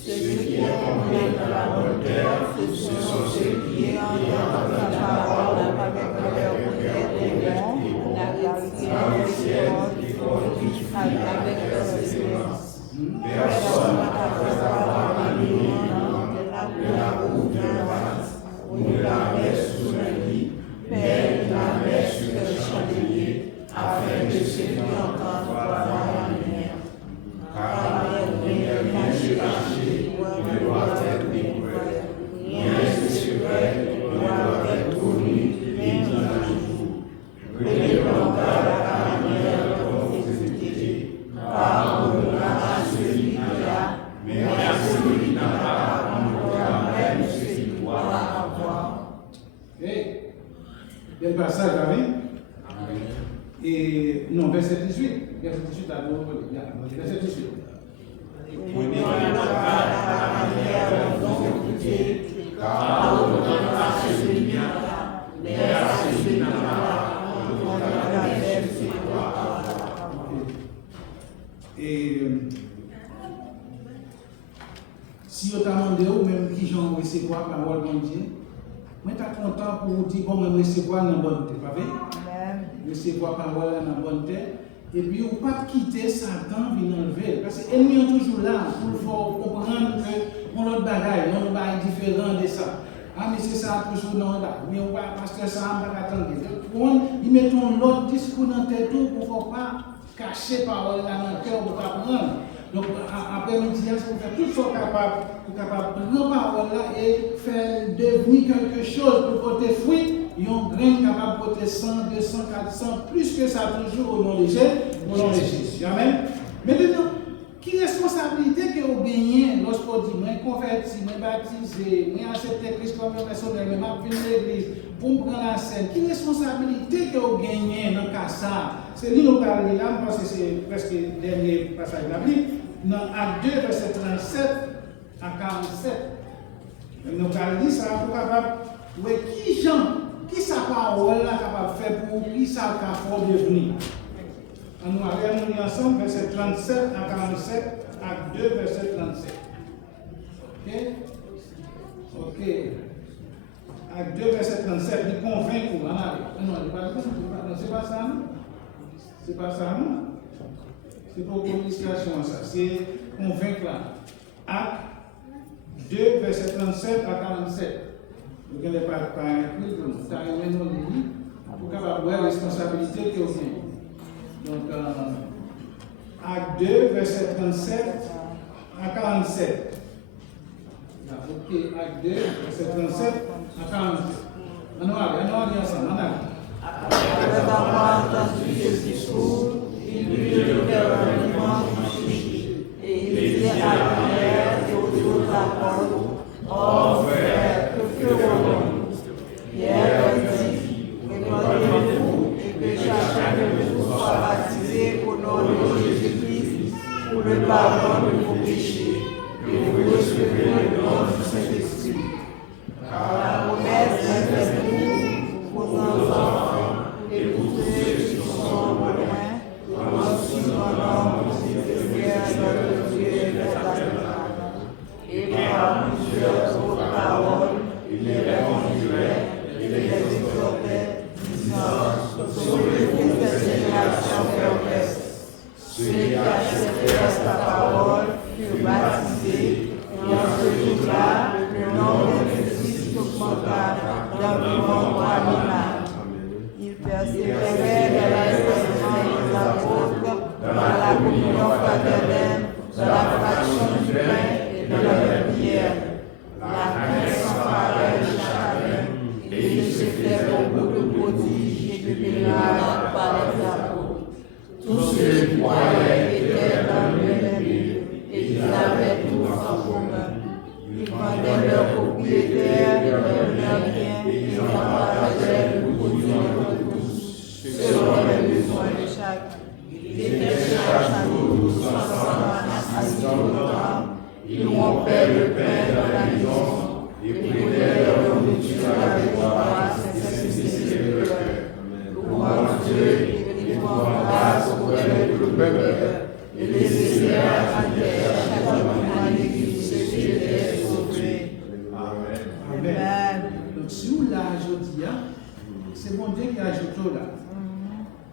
Ce qui est tombé dans la bonne terre, ce sont ceux qui, ayant entendu la parole, avec leur cœur bons, la ciel et produit avec persévérance. Personne après avoir aliment de la gouvernance ou de la met sous le lit, mais il la met sur le chandelier afin de ceux qui entendent voir la lumière. Car les bien cachés ne doivent être découverts, rien de secret ne doit être connu et dit un jour. Prenez donc à la manière dont vous écoutez, car on donnera à celui qui a, mais à celui qui n'a pas, on donnera même ce qu'il doit avoir. Quel passage, amen? Et non, verset 18. Verset 18, verset 18. Prenez donc à la manière dont vous écoutez, car on donnera à celui qui a, mais à celui qui n'a pas, on donnera même ce qu'il doit avoir. Et si vous avez demandé ou même qui j'en recevoir la parole de Dieu, moi je suis content pour vous dire comment recevoir dans la bonne terre, pas vrai? Recevoir la parole dans la bonne terre. Et puis, vous ne pas quitter Satan et l'enlever. Parce que l'ennemi est toujours là pour comprendre que mon autre bagaille, on va être différent de ça. Ah, mais c'est ça toujours non là. Mais on va, parce que ça, on va attendre. Ils mettent l'autre discours dans la tête pour ne pas cacher parole là dans le cœur pour ne pas prendre. Donc, après-midi, il faut faire tout ce capable pour prendre parole là et faire devenir quelque chose pour porter fruit. Ils ont grain capable de porter 100, 200, 400, plus que ça toujours au nom de Jésus. Amen. Maintenant, quelle responsabilité que vous gagnez lorsque vous dites, moi converti, moi baptisé, moi accepté Christ comme personnel, moi venu à l'église, pour me prendre la scène, quelle responsabilité que vous gagnez dans le cas ça? C'est lui nous parler là, parce que c'est presque le dernier passage de la Bible, dans Acte 2, verset 37 à 47. Nous parlons ça pour capable, oui, qui sa parole là capable de faire pour qui ça capable de devenir. On nous allons ensemble, verset 37 à 47, Acte 2, verset 37. Ok. Acte 2, verset 37, il convainc pour non, c'est pas ça, non? C'est pas ça, non? C'est pour communication, ça. C'est convaincre là. Acte 2, verset 37 à 47. Vous n'avez pas écrit, vous avez même dit, pour avoir la responsabilité que vous avez. Donc, Acte 2, verset 37 à 47. Ok, Acte 2, verset 37 à 47. On va aller ensemble, on va aller. Après avoir entendu ce discours, il eut le cœur vivement touché. Et il dit à Pierre et aux autres apôtres, oh frère, que ferons-nous? Pierre leur dit, répondez-vous et que chacun de vous soit baptisé au nom de Jésus-Christ pour le pardon de vos péchés, et vous recevrez le don du Saint-Esprit. Car la promesse est faite pour vos enfants et pour tous ceux qui sont au loin, ainsi mon nom vous Seigneur notre Dieu est fondamental. Et par plusieurs autres paroles, il les conduirait et les exhortait, disant, sauvez cette génération perverse. Ceux qui acceptèrent sa parole furent baptisés, et en ce jour-là, le nombre de disciples augmenta d'environ 3000 âmes. Ils persévéraient dans l'enseignement des apôtres, dans la communion fraternelle, dans la fraction du pain et dans la prière. La crainte s'emparait de chacun, et il se fait beaucoup de prodiges et de miracles par les apôtres. Tous ceux qui croyaient étaient dans le même lieu, et ils avaient tout en commun. Ils vendaient leurs propriétaires et leurs biens, et ils en partageaient le produit de tous, selon les besoins de chacun. Ils étaient chaque jour tous ensemble assis au temple. Ils rompaient le pain dans la maison, et prenaient leur nourriture avec joie, sincérité de cœur. Louant Dieu et trouvant grâce auprès de tout le peuple. Et les Seigneurs accueillent chaque jour dans l'église ceux qui étaient sauvés. Amen. Donc, si vous là, je dis, c'est mon Dieu qui a ajouté là.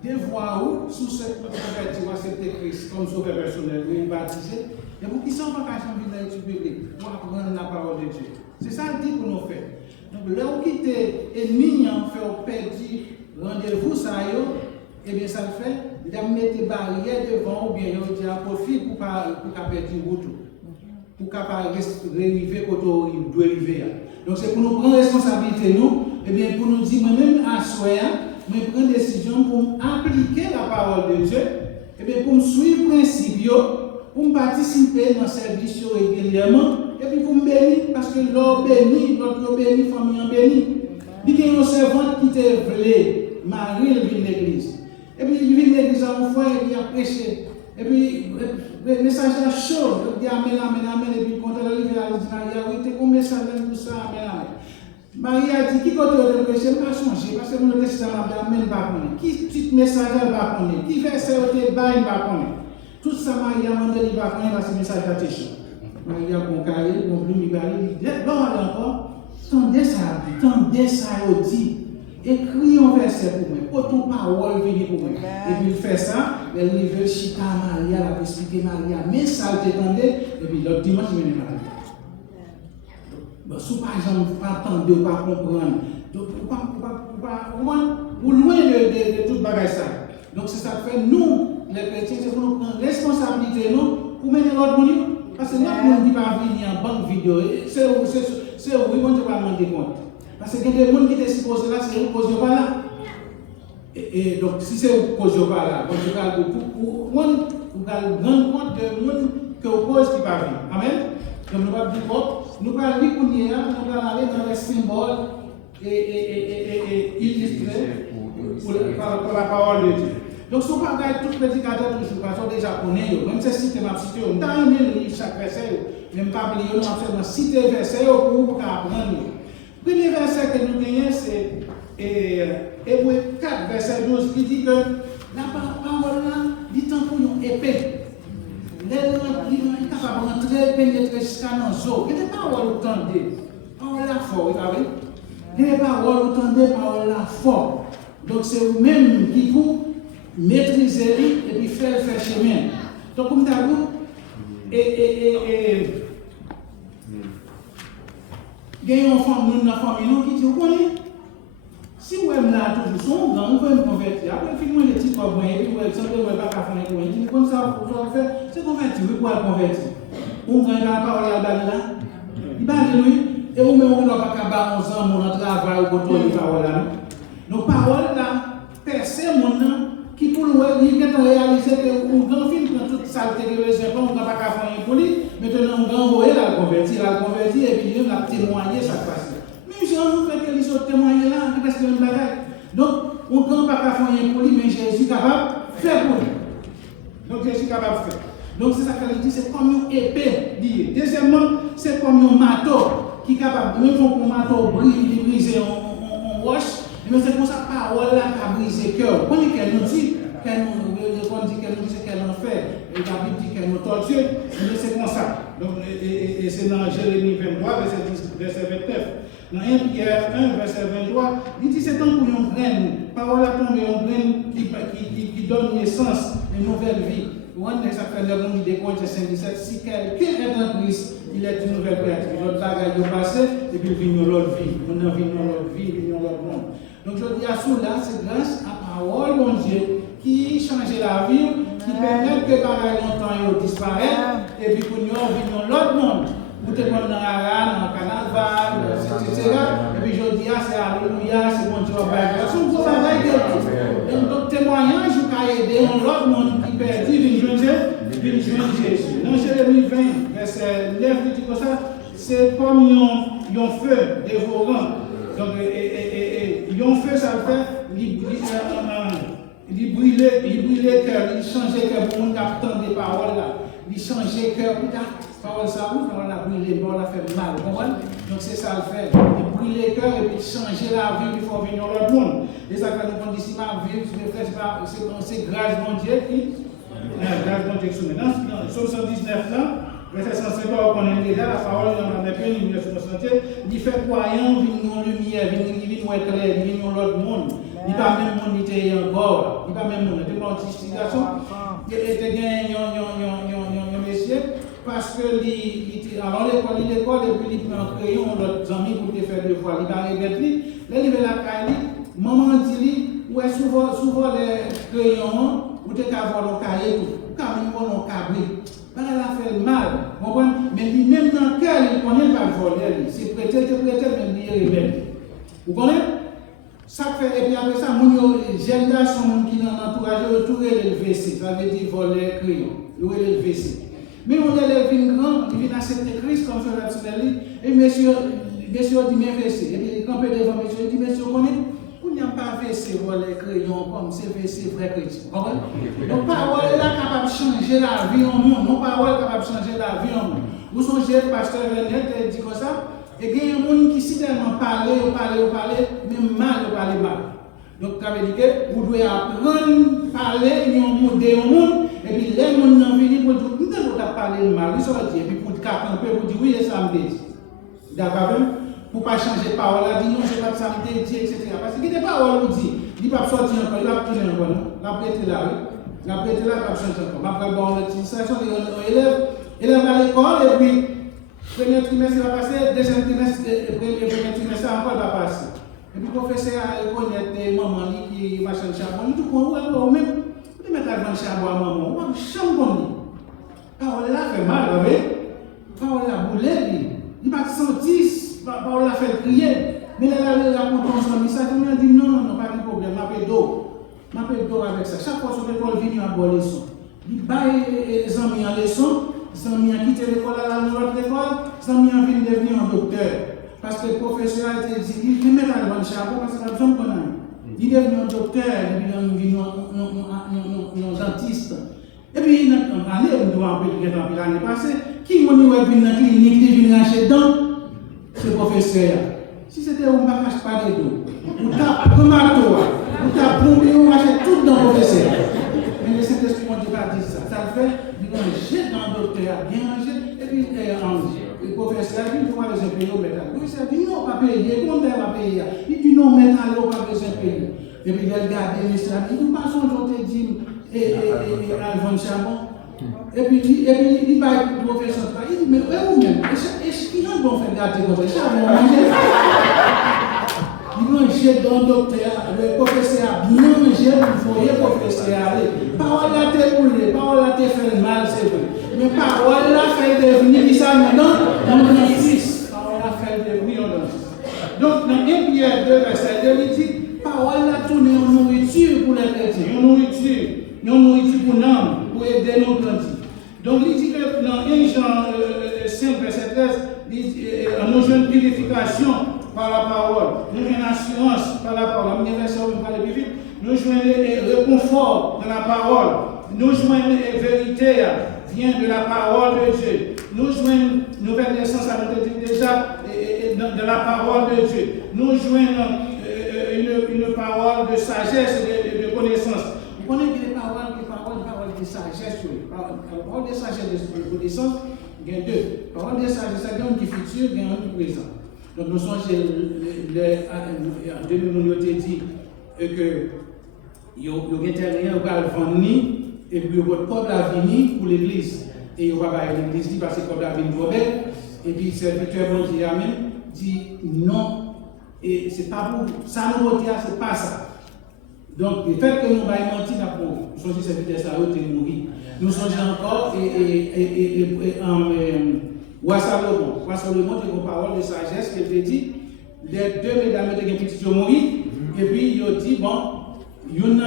Des voix où, sous cette convertir, accepter Christ comme sauveur personnel, ou baptisé, et vous qui sont pas qu'à changer dans l'étude biblique, pour apprendre la parole de Dieu. C'est ça le dit pour nous faire. Donc, là où quitter ennemi, faire perdre rendez-vous, ça y est, eh bien, ça le fait, il a mis des barrières devant, ou bien il dit à profit pour ne pas perdre route, pour ne pas arriver quand on doit arriver. Donc, c'est pour nous prendre responsabilité, nous, eh bien, pour nous dire, moi-même, à soi, mais prendre décision pour appliquer la parole de Dieu, et bien pour me suivre le principe, pour me participer dans le service régulièrement, et puis pour me bénir, parce que l'or béni, notre béni, famille en béni. Il y a un servant qui te voulait, Marie, il vient de l'église. Et puis il vient de l'église à mon frère, et puis il a prêché. Et puis le message est chaud, il dit amen, amen, amen, et puis quand elle arrive, elle dit Maria, oui, tu as un message pour ça, amen, amen. Marie a dit, qui côté de prêcher, je ne vais pas changer, parce que mon testament ne va pas connaître. Qui petit message elle va connaître, qui verset elle va connaître. Tout ça, Marie a demandé, il va connaître parce que le message va te chaud. Marie a bon carré, bon plume, il va aller, il dit, bon, encore, tendez ça, il dit, écris un verset pour moi, pour ton parole venir pour moi. Et puis il fait ça, il veut chita Maria, il a expliqué Maria, mais ça, il t'entendait, et puis l'autre dimanche, il vient Maria. Si par exemple, vous ne attendez pas comprendre, vous loin de tout bagage ça. Donc c'est ça que fait nous, les chrétiens, c'est pour nous prendre responsabilité nous, pour mener notre monde. Parce que notre monde ne va pas venir en banque vidéo, c'est où ils vont pas demander compte. Parce que il y a des gens qui étaient supposés là, c'est où cause pas là. Et donc si c'est où cause pas là, vous allez rendre compte de monde que vous cause qui va venir. Amen. Donc nous allons dire, nous allons dire qu'on y est, nous allons aller dans les symboles et illustrer pour la parole de Dieu. Donc si on regarde tout prédicateur toujours, parce qu'on déjà connaît, même si c'est ma cité, on a aimé chaque verset, même pas oublier, on a seulement cité le verset pour apprendre. Le premier verset que nous gagnons, c'est Hébreux 4, verset 12, qui dit que la parole là, dit tant pour nous épée. Les gens sont capables d'entrer, pénétrer jusqu'à nos os. Il n'y a pas de parole tendue. Parole là fort, vous savez. Il n'y a pas de parole tendue, parole là fort. Donc c'est vous-même qui vous maîtrisez et puis faire chemin. Donc comme ça, vous, il y a une famille qui dit, vous connaissez, si vous êtes là toujours, son grand, vous pouvez me convertir. Après, finalement, les petits problèmes, et puis vous êtes vous n'avez pas qu'à faire les coins. Comme ça, vous faire, c'est convertir, vous pouvez convertir. Vous prenez la parole à la là, il va lui, et vous même, vous n'avez pas qu'à faire 11 ans, mon travail, ou contrôler les paroles là. Nos paroles là, c'est mon nom qui pour nous réaliser que on grand film dans toute saleté que les gens on n'a pas qu'à faire pour lui maintenant on grand voyer la convertir et puis il a témoigner ça passe même si on fait que les autres témoigner là parce que une bagaille donc on grand pas qu'à faire pour lui mais Jésus capable faire pour lui donc Jésus capable faire donc c'est ça qu'elle dit c'est comme une épée liée deuxièmement c'est comme un marteau qui est capable même quand un marteau briser en roche. Mais c'est pour ça que la parole là qui a brisé le cœur. Quand qu'elle nous dit qu'elle nous dit qu'elle en fait, et la Bible dit qu'elle nous torture, mais c'est comme ça. Donc, et c'est dans Jérémie 23, verset 29. Dans 1 Pierre 1, verset 23, il dit c'est tant pour une graine, parole là tombe une graine qui donne naissance à une nouvelle vie. On est ça fait le monde des Corinthiens 5:17. Si quelqu'un est en Christ, il est une nouvelle créature. L'autre bagaille est passé, et puis il vient l'autre vie. On a vu l'autre vie, il vient l'autre monde. Donc je dis à cela, c'est grâce à la parole de Dieu qui change la vie, qui permet que bagaille longtemps disparaît, et puis pour nous vient l'autre monde. Vous êtes dans la dans le Canada, etc. Et puis je dis, c'est alléluia, c'est bon Dieu. C'est un gros bagaille de Dieu. Donc témoignage, vous pouvez aider l'autre monde qui perd, vient joindre Jésus. Dans Jérémie 20, verset 9, il dit comme ça, c'est comme un feu dévorant. Donc, un feu, ça veut faire, il brûle le cœur, il change le cœur pour qu'on attend des paroles là. Il change le cœur, parole ça ouvre, on a brûlé, on a fait mal, donc c'est ça le fait. Il brûle le cœur et puis changer la vie, il faut venir dans le monde. Et ça fait nous prendre ici ma vie, c'est grâce mon Dieu qui, grâce mon Dieu qui soumet. Dans Psaume 119 là, verset 150, on est déjà, la parole, on en a fait une il fait croyant, il vient en lumière, il vient en éclair, il vient dans l'autre monde. Il n'y a pas même monde qui est encore, il n'y a pas même monde, il y a une petite garçon, il y a un monsieur, parce que alors l'école, et puis il prend un crayon, l'autre ami pour te faire devoir, il va regarder, là il va la cahier, maman dit, ouais, souvent les crayons, ou tu as voir le cahier, quand même on a câblé. Elle a fait mal, mais lui-même dans le cœur, il ne connaît pas voler, c'est prêter, mais il est rebelle. Vous connaissez? Ça fait, et puis après ça, j'aime bien son monde qui est dans l'entourage, il a tout relevé, ça veut dire voler, crayon, il a relevé. Mais on élève une grande, il vient accepter Christ comme je l'ai dit, et monsieur dit, mais fessé, et puis il campé devant monsieur, il dit, monsieur, vous connaissez? Vous n'avez pas versé voler, crayon, comme c'est versé vrai chrétien. Donc, parole est capable de changer la vie au monde, nos paroles sont capables de changer la vie au monde. Vous songez, le pasteur René dit comme ça, et il y a un monde qui si tellement parler, même mal, parler mal. Donc, ça veut dire que vous devez apprendre à parler, au monde, et puis les gens n'ont fini pour dire, nous devons parler mal, ils sont dit, et puis pour camper, pour dire, oui, ça me dit. D'accord? Pour ne pas changer de parole, il dit, non, c'est pas de ça, etc. Parce que des paroles, vous dit, il ne va pas sortir encore, il va tourner encore, il va prêter là, il va prêter là, il va changer encore. Après, bon, l'utilisation, élève à l'école, et puis, premier trimestre va passer, deuxième trimestre, premier trimestre encore va passer. Et puis le professeur a reconnaître maman qui machin charbon, il dit qu'on va même, vous mettre à vendre charbon à maman, on va charbon. Parole là fait mal, vous voyez? Parole là boulé, il va sentir, parole là fait crier. Mais là, la contention, ça dit non, pas de problème, m'a fait d'eau avec ça. Chaque fois que l'école vient à boire leçon, il baille les amis en leçon. Les amis ont quitté l'école à l'autre école, les amis ont venu devenir un docteur. Parce que le professeur a été dit, il met à le charbon parce qu'il a besoin de connaître. Il est devenu un docteur, il est devenu un dentiste. Et puis, il y a une année, l'année passée, qui m'a dit, dans la clinique, il est venu acheter dedans, ce professeur. Si c'était un bagage pas de dos, ou t'as un marteau, ou t'as plombé, on achète tout dans le professeur. Mais le Saint-Esprit m'a dit ça. Ça le fait, il va jeter dans le docteur, bien manger, et puis le professeur dit, il faut pas besoin de payer au métal. Le professeur dit, non, pas payer, comment tu vas payer? Il dit, non, métal, on pas besoin de payer. Et puis il a regardé, il dit, nous passons, je te dis, et Alphonse Charbon. Et puis il va le professeur, il dit, mais vous-même, est-ce qu'il a bon fait gâter votre charbon? Il mange dans le docteur, le professeur a bien mangé, vous voyez le professeur aller. Parole là t'es roulé, parole là t'es fait mal, c'est vrai. Mais parole là fait devenir ça maintenant, on est 6. Parole là fait devenir on est. Donc dans 1 Pierre 2, verset 2, il dit, parole là tourne en nourriture pour les Donc, il dit que dans 1 Jean 5, verset 13, nous avons une purification par la parole, nous avons une assurance par la parole. Nous avons un réconfort dans la parole, nous avons une vérité vient de la parole de Dieu. Nous jouons une nouvelle naissance à notre déjà de la parole de Dieu. Nous jouons une parole de sagesse et de connaissance. Vous connaissez les paroles de sagesse, parole de sagesse et de connaissance, il y a deux. Parole de sagesse, il y a une qui futur, il y a une qui présent. Donc nous sommes en 2000, nous avons dit que il y a rien qui va venir et puis votre peuple a venir pour l'église. Et il va pas l'église dit parce que le peuple a venir et puis le serviteur bon Dieu Amen dit non. Et c'est pas pour ça nous voter, c'est pas ça. Donc le fait que nous ayons menti n'a pas nous sommes serviteurs ça est mourir. Nous sommes encore Roi Salomon qui a une parole de sagesse qui veut dit les deux mesdames qui ont petit mourir et puis il dit bon il y en a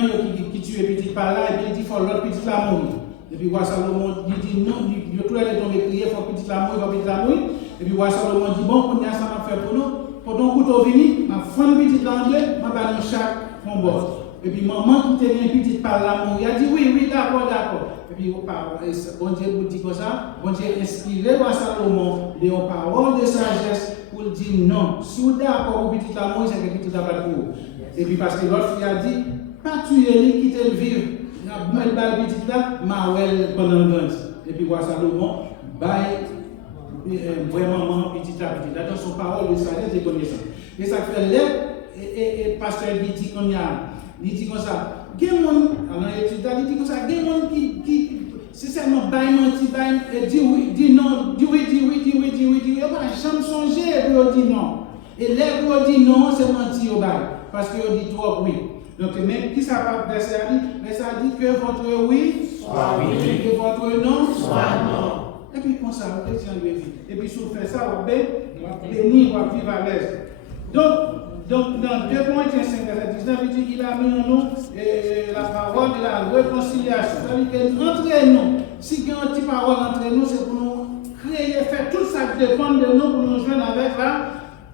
qui tue petit par là et puis il dit faut l'autre petit la mourir. Et puis Roi Salomon dit non, il tout est tombé crier faut petit la mourir et puis Roi Salomon dit bon on a ça m'a faire pour nous pendant couteau vini m'a fond petit l'anglais m'a pas dans chaque mon bord. Et puis maman qui tenait une petite par l'amour, il a dit oui, d'accord. Et puis bon Dieu vous dit comme ça, bon Dieu inspiré par Salomon de paroles de sagesse pour dire non. Si vous êtes d'accord au petit l'amour, c'est que petit l'amour pour vous. Et puis parce que l'autre fille a dit, pas tuer lui, quitter le vivre. Il a mis le petit là, Mawel pendant le temps. Et puis voir Salomon, vraiment petit à petit. Là, dans son parole de sagesse et de connaissance. Et ça fait l'aide, et pasteur dit qu'on y a. Il dit comme ça, il y a des gens il dit comme ça, il y a des gens qui c'est seulement dit oui, dit non, dit oui, il n'y a pas jamais songé pour dire non. Et les pour dire non, c'est mentir au bail, parce qu'il dit trop oui. Donc, même qui ça va verser à lui, mais ça dit que votre oui soit oui, que votre non soit non. Et puis, comme ça, vous êtes en vie. Et puis, si vous faites ça, vous allez bénir, vous allez vivre à l'aise. Donc, dans 2 Corinthiens 5, verset 19, il dit qu'il a mis en nous la parole de la réconciliation. C'est-à-dire qu'entre nous, si il y a une petite parole entre nous, c'est pour nous créer, faire tout ça qui dépend de nous pour nous joindre avec la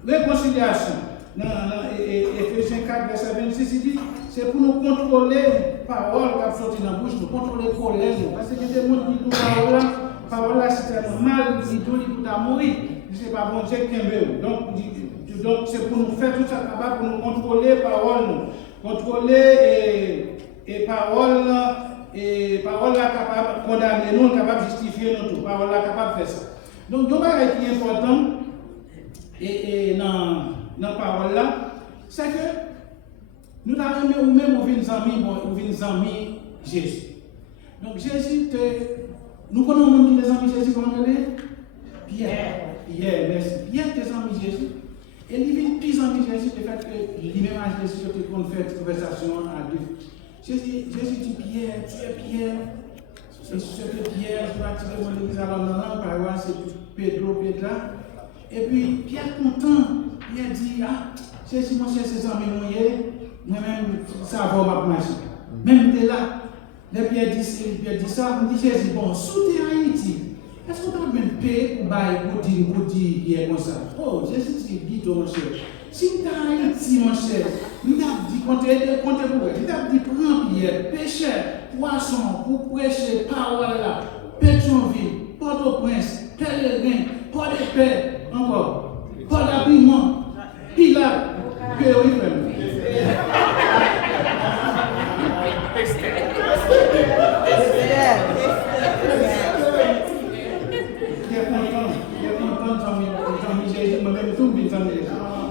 réconciliation. Dans Ephésiens 4, verset 26, il dit c'est pour nous contrôler les paroles qui sortent dans la bouche, nous contrôler les colères. Parce que des gens qui disent parole là, c'est mal, ils disent qu'il faut mourir. Ce n'est pas bon Dieu qui aime. Donc, c'est pour nous faire tout ça capable, pour nous contrôler les paroles, contrôler les paroles là capable de condamner nous, capable de justifier nous, paroles là capable de faire ça. Donc, deux choses qui est important dans la parole là, c'est que nous avons ou même ou vins amis Jésus. Donc, Jésus, nous connaissons le monde qui est amis Jésus, comment on dit? Pierre, merci. Pierre, tes amis Jésus. Et il vient plus en Jésus le fait que lui-même a Jésus qu'on fait une conversation à deux. Jésus dit Pierre, tu es Pierre. C'est sûr que Pierre, je vais attirer mon église à l'homme, par exemple, c'est Pedro. Et puis Pierre content, Pierre dit Jésus, mon cher, ses amis mouillés, moi-même, ça va ma marcher. Même t'es là. Et Pierre dit ça, on dit Jésus, bon, sous tes Haïti. Est-ce qu'on a même payé pour dire Pierre comme ça? Oh, Jésus dit, guide mon cher. Si tu as Haïti, mon cher, nous avons dit, comptez pour vous. Nous avons dit, prends Pierre, pêcheur, poisson, pour prêcher, parole là, Pétionville, Port-au-Prince, Pèlerin, Port-de-Paix, encore, Port-d'Habillement, Pilat, que oui, même.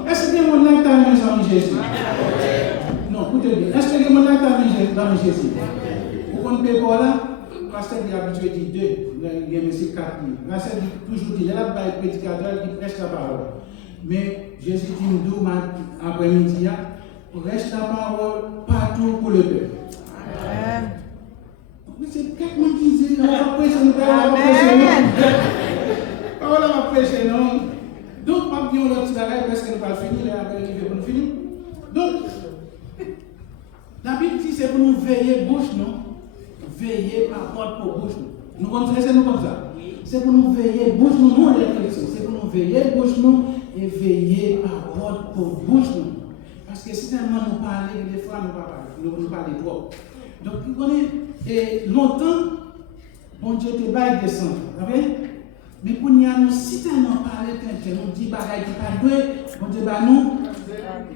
Est-ce que mon acte a mis en Jésus? Non, écoutez bien. Est-ce que mon acte a mis dans Jésus? Vous comprenez pas là? Parce que il a habitué de dire 2, il y a M. 4. Parce qu'il toujours dit, il y a un prédicateur qui prêche la parole. Mais Jésus dit, nous, après-midi, prêche la parole partout pour le peuple. Amen. C'est quelqu'un qui dit, on va prêcher, on va prêcher, non. On va prêcher, non. Donc, pas bien l'autre bagage parce qu'elle va finir, après elle va finir. Donc, la Bible dit c'est pour nous veiller bouche, non? Veiller par porte pour bouche. Nous connaissons comme ça. C'est pour nous veiller, bouge nous, les chrétiens. C'est pour nous veiller, bouge nous, et veiller parole pour bouge nous. Parce que si tellement nous parlons, des fois nous parlons trop. Donc, vous connaissez, et longtemps, bon Dieu te baille descend. Mais pour nous, si tellement parler, nous dit bagaille qui pas doué, bon Dieu bah nous,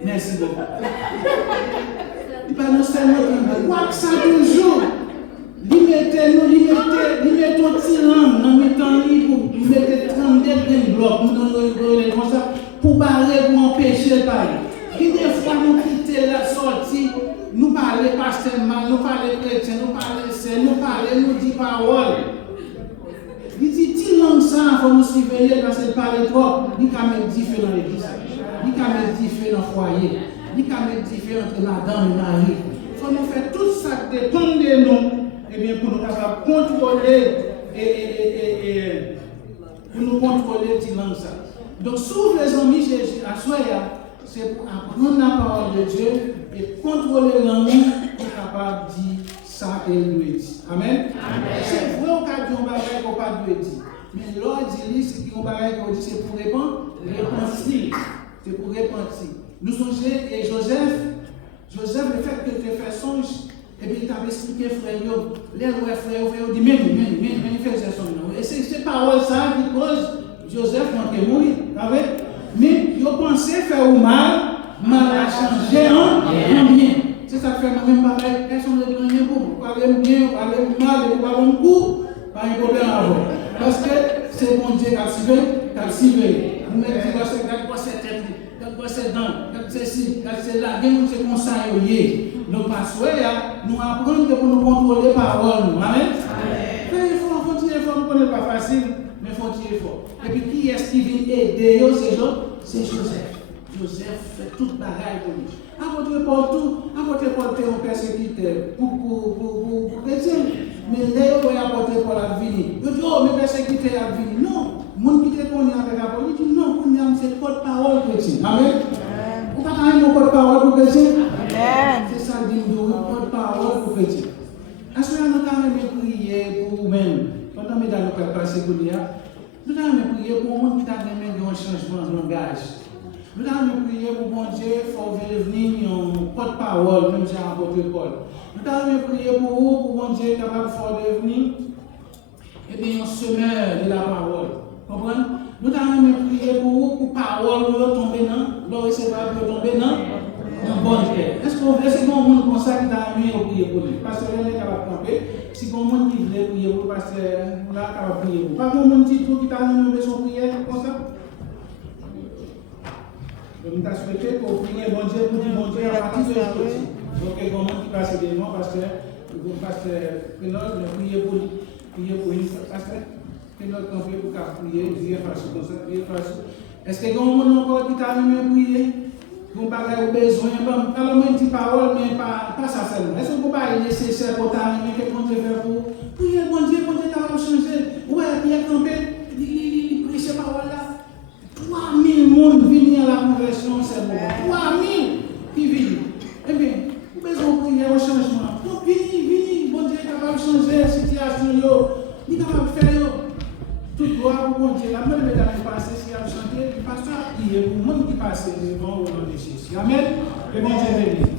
merci beaucoup. Il pas nous seulement quoi que ça toujours. Limettez-nous, limettez ton tyran, dans le temps pour mettre 32 blocs, nous donnons comme ça, pour barrer, pour empêcher le bail. Qui des fois nous quitter la sortie, nous parler pasteur mal, nous parler chrétien, nous parler saint, nous dit parole. Il dit, tyran ça, il faut nous surveiller parce qu'il parle trop, il peut mettre différent dans l'église, il peut mettre différent dans le foyer, il peut mettre différent entre madame et mari. Il faut nous faire tout ça qui dépend de nous. Eh bien, pour nous capables contrôler pour nous contrôler ça. Donc, s'ouvre les amis Jésus à soi, c'est pour apprendre la parole de Dieu et contrôler l'ennemi pour être capable de dire ça et lui dit. Amen. C'est vrai au cas d'un bagage qu'on pas de dire. Mais l'ordre dit, c'est qu'il y a un bagage qu'on dit, c'est pour répondre, c'est pour répondre. Nous sommes et Joseph, le fait que tu fais songe. Et puis il t'avait expliqué, frère, les frères, dit, mais faisait son nom. Et c'est ces paroles ça qui cause Joseph manquait mourir. Mais il pensait faire au mal a changé en bien. C'est ça que fait moi-même pareil. Personne ne dit rien pour vous. Parlez bien, parlez mal, vous parlez coup, pas un problème à vous. Parce que c'est bon Dieu qui a suivi. Vous mettez quoi c'est tête, quoi c'est dents, c'est ci, c'est là, bien c'est comme ça. Donc, parce que nous apprenons que pour nous contrôler par parole. Amen. Il faut continuer effort, nous connaissons pas facile, mais il faut continuer effort. Et puis, qui est-ce qui vient aider ces gens? C'est Joseph. Joseph fait toute bagaille pour lui. Apôtre Paul était un persécuteur pour chrétien. Mais là, il y a apôtre Paul à venir. Il dit, oh, mes persécuteurs à venir. Non, mon qui était connu avec la parole, il dit, non, c'est porte-parole chrétien. Amen. Vous ne pouvez pas avoir porte-parole pour chrétien? C'est ça le dit, porte-parole pour chrétien. Est-ce que nous avons prié pour vous-même? Pendant que nous avons passé pour nous, nous avons prié pour le monde qui a un changement de langage. Nous avons prié pour bon Dieu, il faut venir en porte-parole, même si j'ai apporté Paul. Nous avons prié pour vous, pour bon Dieu, capable de devenir un semeur de la parole. Comprenez? Nous avons prié pour vous, pour parole, pour tomber dans, pour recevoir, pour tomber dans un bon terre. Est-ce que c'est un monde comme ça qui t'a amené à prier pour lui? Parce que là, il est capable de camper. Si un monde qui voulait prier pour parce que là, il est capable de prier pour. Pas un monde qui t'a amené à son prière comme ça? Donc, nous avons souhaité pour prier bon Dieu, pour dire bon Dieu à partir de aujourd'hui. Donc, il y a un monde qui passe des mots, parce que Pénol, prier pour lui, prier pour une parce que Pénol, quand prier pour prier, prier face comme ça, prier face. Est-ce qu'il y a un monde encore qui t'a amené à prier? Vous n'avez pas besoin, alors même une parole, mais pas ça seulement. Est-ce que vous n'avez pas nécessaire pour t'amener quelque chose faire pour prier bon Dieu capable de changer? Ouais, puis il y a campé, il prie ces paroles-là. 3000 personnes viennent à la conversion, c'est bon. 3000 qui viennent. Eh bien, vous avez besoin de prier au changement. Donc, venez, bon Dieu est capable de changer la situation, il est capable de faire tout droit pour bon Dieu. La même mesdames passée, si elle chante, il passe à prier pour le monde qui passe devant au nom de Jésus. Amen. Que bon Dieu bénisse.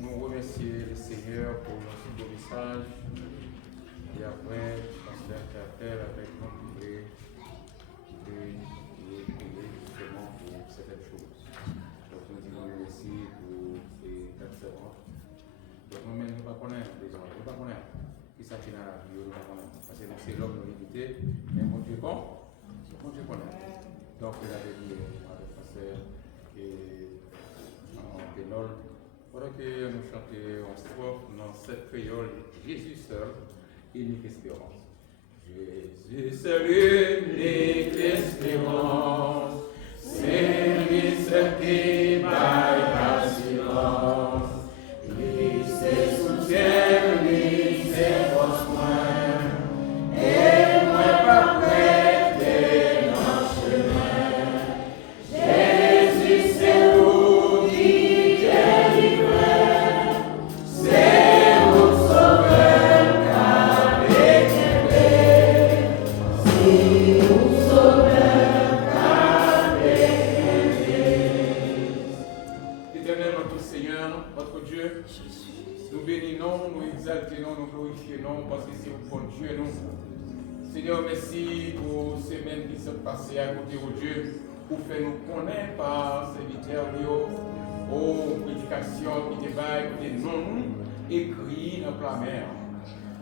Nous remercions le Seigneur pour notre beau message. Et après, je pense qu'à faire avec nous, vous pouvez justement pour certaines choses. Donc, nous disons merci pour ces 4 secondes. Donc, nous-mêmes, nous ne connaissons pas les gens. Nous ne connaissons pas qui s'affinent à la vie. Nous ne connaissons pas. Parce que c'est l'homme de l'unité. Mais mon Dieu, bon, mon Dieu connaît. Donc, il a dit avec le pasteur et Pénol. Pendant que nous chantons en strophe dans cette créole, Jésus seul, unique espérance. Jésus seul, unique espérance, c'est lui seul qui baille par silence. Lui c'est soutien, lui c'est exalter nous, nous glorifier nous, parce que c'est au bon Dieu nous. Seigneur, merci pour ces semaines qui sont passées à côté de Dieu, pour faire nous connaître par serviteurs, aux prédications qui débaillent, des noms écrits dans la mer.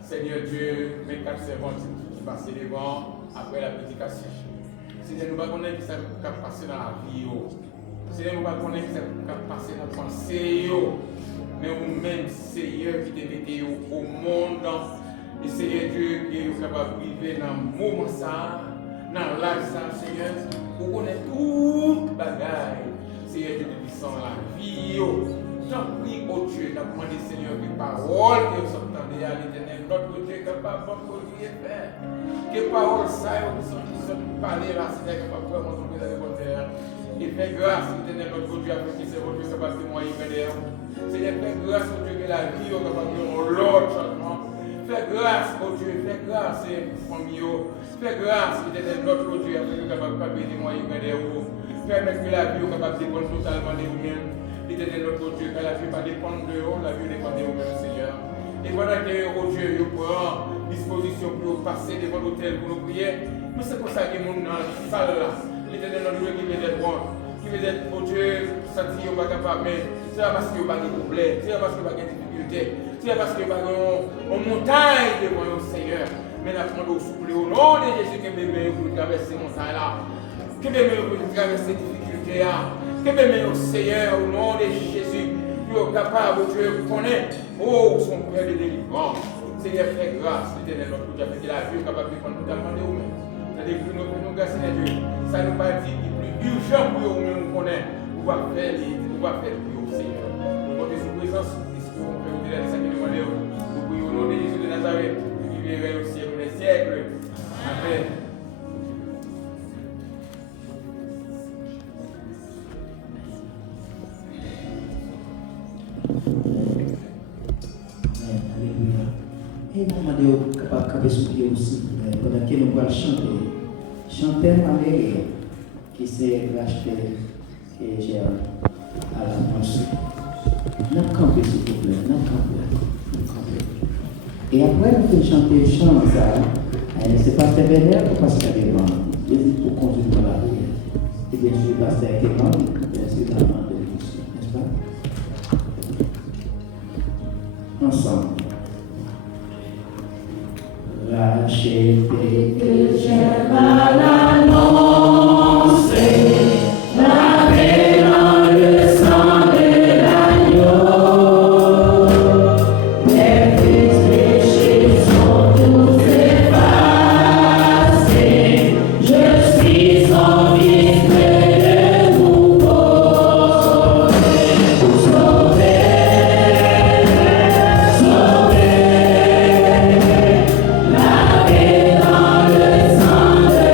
Seigneur Dieu, mes quatre servantes qui passent devant après la prédication. Seigneur, nous ne connaissons pas ce qui va passer dans la vie. Seigneur, nous ne connaissons pas ce qui va passer dans la pensée. Mais vous-même, Seigneur, qui te mettez au monde. Et Seigneur Dieu, qui est capable de vivre dans le moment ça, dans l'âge ça, Seigneur, vous connaissez tout le bagaille. Seigneur Dieu, qui sent la vie. J'en prie au Dieu, n'a demandé Seigneur que parole que vous entendez à l'éternel, notre Dieu est capable de produire et faire. Que parole ça, qui sont parlées là, c'est capable de vraiment tomber dans les bonnes terres. Et fais grâce, l'éternel, notre Dieu, afin que c'est votre Dieu capable de témoigner d'air. Seigneur, fais grâce au Dieu que la vie est capable de faire l'autre changement. Fais grâce au Dieu, fais grâce, famille. Fais grâce, l'éternel, notre Dieu, afin que capable de témoigner d'air. Permettre que la vie est capable de dépendre totalement de vous-même. L'éternel notre Dieu, car la vie ne dépend pas de vous, la vie dépend de vous-même, Seigneur. Et voilà que, oh Dieu, vous prend disposition pour passer devant l'autel pour nous prier. Mais c'est pour ça que nous dans la salle là, l'éternel notre Dieu qui veut être bon, qui veut être, oh Dieu, sentir pas capable, mais c'est parce qu'il n'y a pas de problème, c'est parce qu'il n'y a pas de difficulté, c'est parce qu'il n'y a pas de montagne devant nous, Seigneur. Mais nous avons soufflé au nom de Jésus que bébé pour traverser ces montagnes-là, que bébé pour traverser ces difficultés-là. Que même au Seigneur, au nom de Jésus, tu es capable, Dieu, de connaître, oh, son Père de délivrance. Seigneur, fais grâce, l'éternel, notre Dieu, afin que la vie est capable de prendre totalement de vous-même. C'est-à-dire que nous grâce à Dieu. Ça ne veut pas dire qu'il est plus urgent pour vous-même, nous connaître, pour faire pour vous, Seigneur. Nous comptons sur présence, puisque vous pouvez vous dire à ça qui nous demande, nous prions au nom de Jésus de Nazareth, qui vivrait au siècle des siècles. Amen. Alléluia. Et nous sommes capables de camper sur pied aussi, pendant que nous allons chanter. Chanter Marie, qui s'est racheté, que j'ai à la pensée. Nous camper s'il vous plaît, nous camper. Et après, nous faisons chanter le chant, c'est Pasteur Vénère ou Pasteur Vénère. Jésus pour conduire dans la rue. Et bien sûr, Pasteur Vénère, bien sûr, dans la main de Jésus, n'est-ce pas? Ensemble. Racheté que j'aime à l'annoncer, lavé dans le sang de l'agneau, mes péchés sont tous effacés, je suis son fils de nouveau, sauvé. Lavé dans le sang de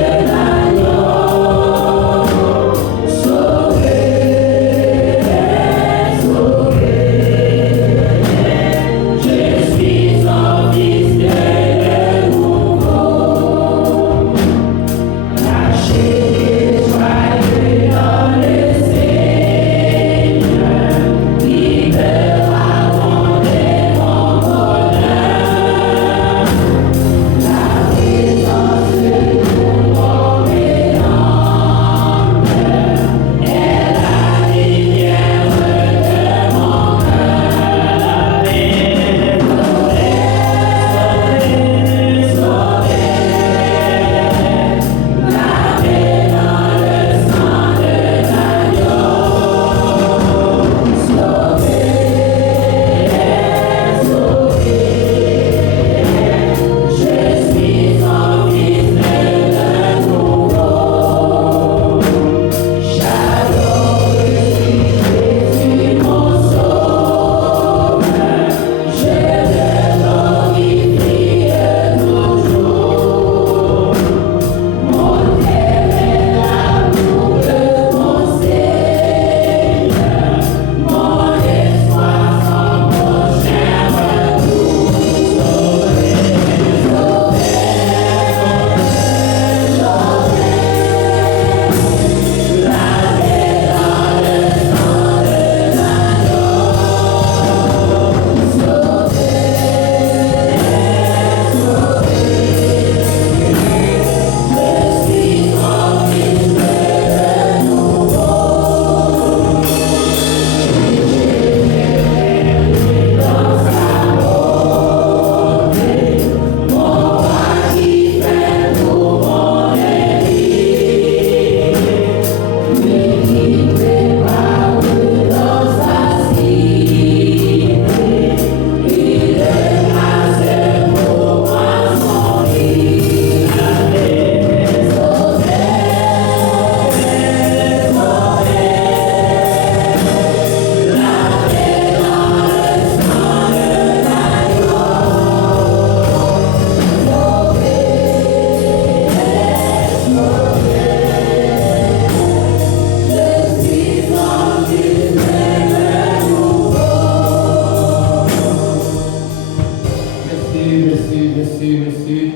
merci.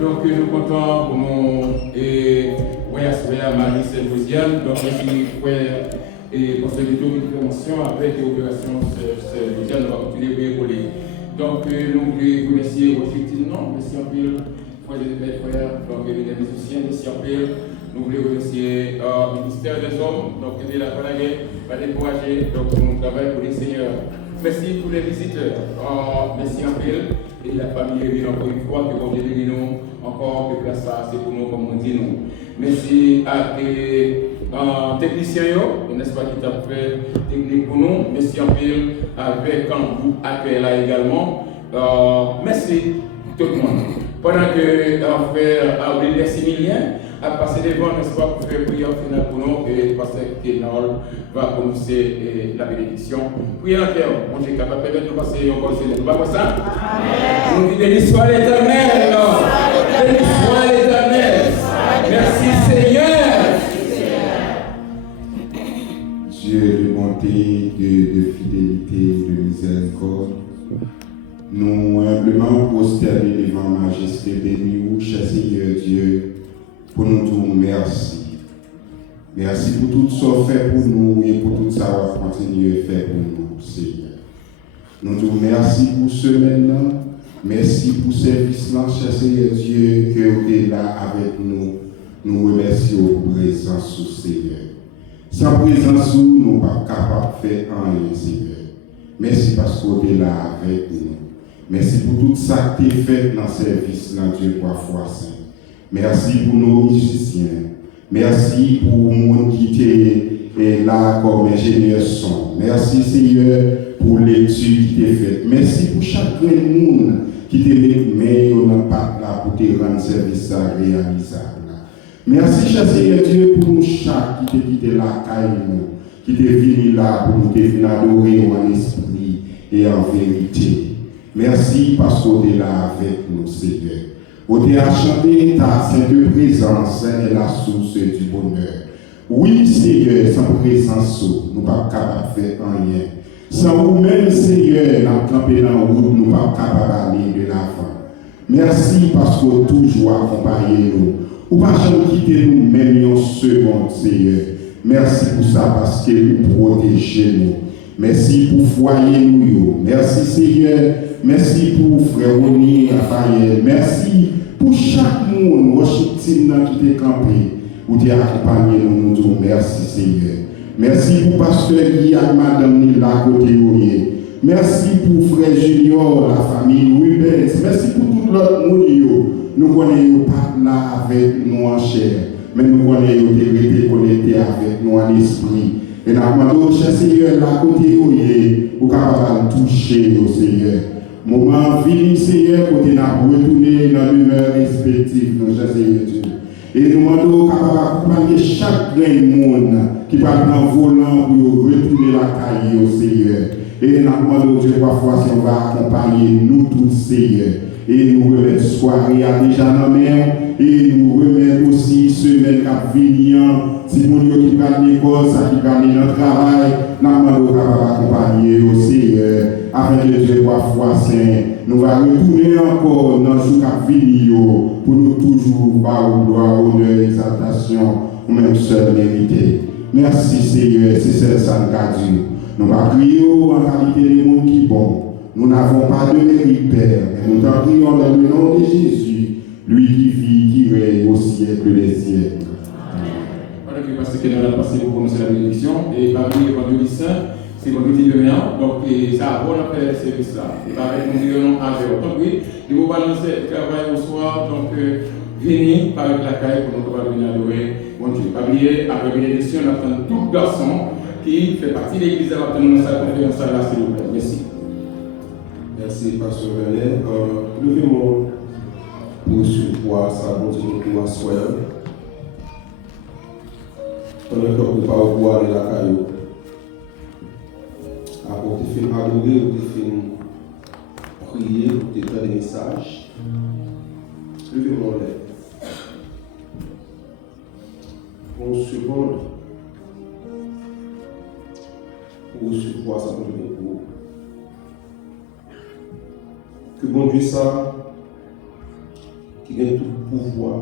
Donc, nous comptons pour nous et Marie Saint-Josiane. Donc, merci et conseil de promotion avec l'opération Saint-Josiane. On va continuer pour les. Donc, nous voulons remercier objectivement, merci en pile, frères et frères, donc les musiciens, merci en pile. Nous voulons remercier le ministère des Hommes, donc aider la collègue, pas décourager, donc nous travaillons pour les seigneurs. Merci pour les visiteurs, merci en pile, et la famille est encore une fois, que vous avez nous encore, que place ça, c'est pour nous, comme on dit nous. Merci à les techniciens, n'est-ce pas, qui t'a fait technique pour nous. Merci en pile avec un groupe accueil là également. Merci tout le monde. Pendant que frère Avril Maximilien a passé devant, n'est-ce pas, pour faire prière finale pour nous, et le pasteur Kénol va prononcer la bénédiction. Prière en cœur, mon Dieu, capable de permettre de passer encore le Seigneur. Nous va voir ça? Amen. Nous disons béni soit l'Éternel. Béni soit l'Éternel. Merci Seigneur. Dieu de bonté, Dieu de fidélité, de miséricorde, nous humblement prosternés devant majesté béni, cher Seigneur Dieu, pour nous dire merci. Merci pour tout ce que fait pour nous et pour tout ce que vous continuez à faire pour nous, Seigneur. Nous disons merci pour ce maintenant, merci pour ce service-là, cher Seigneur Dieu, que vous êtes là avec nous. Nous remercions pour présence au Seigneur. Sans présence, nous ne sommes pas capables de faire rien, Seigneur. Merci parce que vous êtes là avec nous. Merci pour tout ça que tu as fait dans le service, dans Dieu, parfois saint. Merci pour nos musiciens. Merci pour le monde qui est là comme ingénieur son. Merci, Seigneur, pour l'étude qui t'a faite. Merci pour chaque monde qui t'a mis dans le patte là pour te rendre service réalisable. Merci, cher Seigneur Dieu, pour nous chaque qui t'a quitté la caille, qui t'a venu là pour nous venir adorer en esprit et en vérité. Merci parce que tu es là avec nous, Seigneur. Où tu as chanté ta sainte présence est la source du bonheur. Oui, Seigneur, sans présence, nous ne sommes pas capables de faire rien. Sans vous-même, Seigneur, nous camper dans la route, nous ne sommes pas capables d'aller de l'avant. Merci parce que vous toujours accompagnez nous. Ou pas jamais quitter nous même une seconde, Seigneur. Merci pour ça parce que vous protégez nous. Merci pour foyer nous. Merci, Seigneur. Merci pour frère Rony, Raphaël. Merci pour chaque monde, Washington qui t'est campé, où tu as accompagné nous. Nous disons merci, Seigneur. Merci pour pasteur Guy et madame Nila côté. Merci pour frère Junior, la famille Rubens. Merci pour tout l'autre monde. Nous connaissons pas là avec nous en chair, mais nous connaissons été connectés avec nous en esprit. Et nous demandons, cher Seigneur, la côté où capable de toucher au Seigneur. Moment fini, Seigneur, côté nous retourner dans l'humeur respective, nos chers Seigneur Dieu. Et nous demandons capable d'accompagner chaque monde qui va dans volant pour retourner la caille au Seigneur. Et nous demandons Dieu parfois si on va accompagner nous tous, Seigneur. Et nous remettons soirée à déjà dans la mer. Et nous remettons aussi semaine qui vient. Si nous qui prennent l'école, ça qui prennent notre travail, nous demandons accompagner au Seigneur. Afin que Dieu parfois saint, nous allons retourner encore dans le jour qui vient pour nous toujours avoir gloire, honneur, exaltation, ou même seul mérité. Merci Seigneur, c'est ça Dieu. Nous allons prier en qualité de monde qui est bon. Nous n'avons pas de mérite, Père, mais nous t'en prions dans le nom de Jésus, lui qui vit, qui règne au siècle des siècles. Voilà que parce que nous avons passé pour prononcer la bénédiction, et parmi les vendredis saints, c'est vendredi demain, donc ça a bon à faire ce service-là. Et pareil, nous dirons à zéro. Donc oui, nous vous balancer le travail au soir, donc venez par la caille pour nous venir adorer mon Dieu. Pas oublier, après bénédiction, on attend tout garçon qui fait partie de l'église à dans sa conférence là, s'il vous plaît. Merci. Merci, Pasteur René. Levez-moi pour surpoids, ça continue pour asseoir. Pendant que vous ne pouvez pas boire de la caillou. Après, vous faites adorer, vous faites prier, vous faites des messages. Levez-moi là. Pour une seconde, pour surpoids, ça continue pour Que bon Dieu ça, qui gagne tout pouvoir.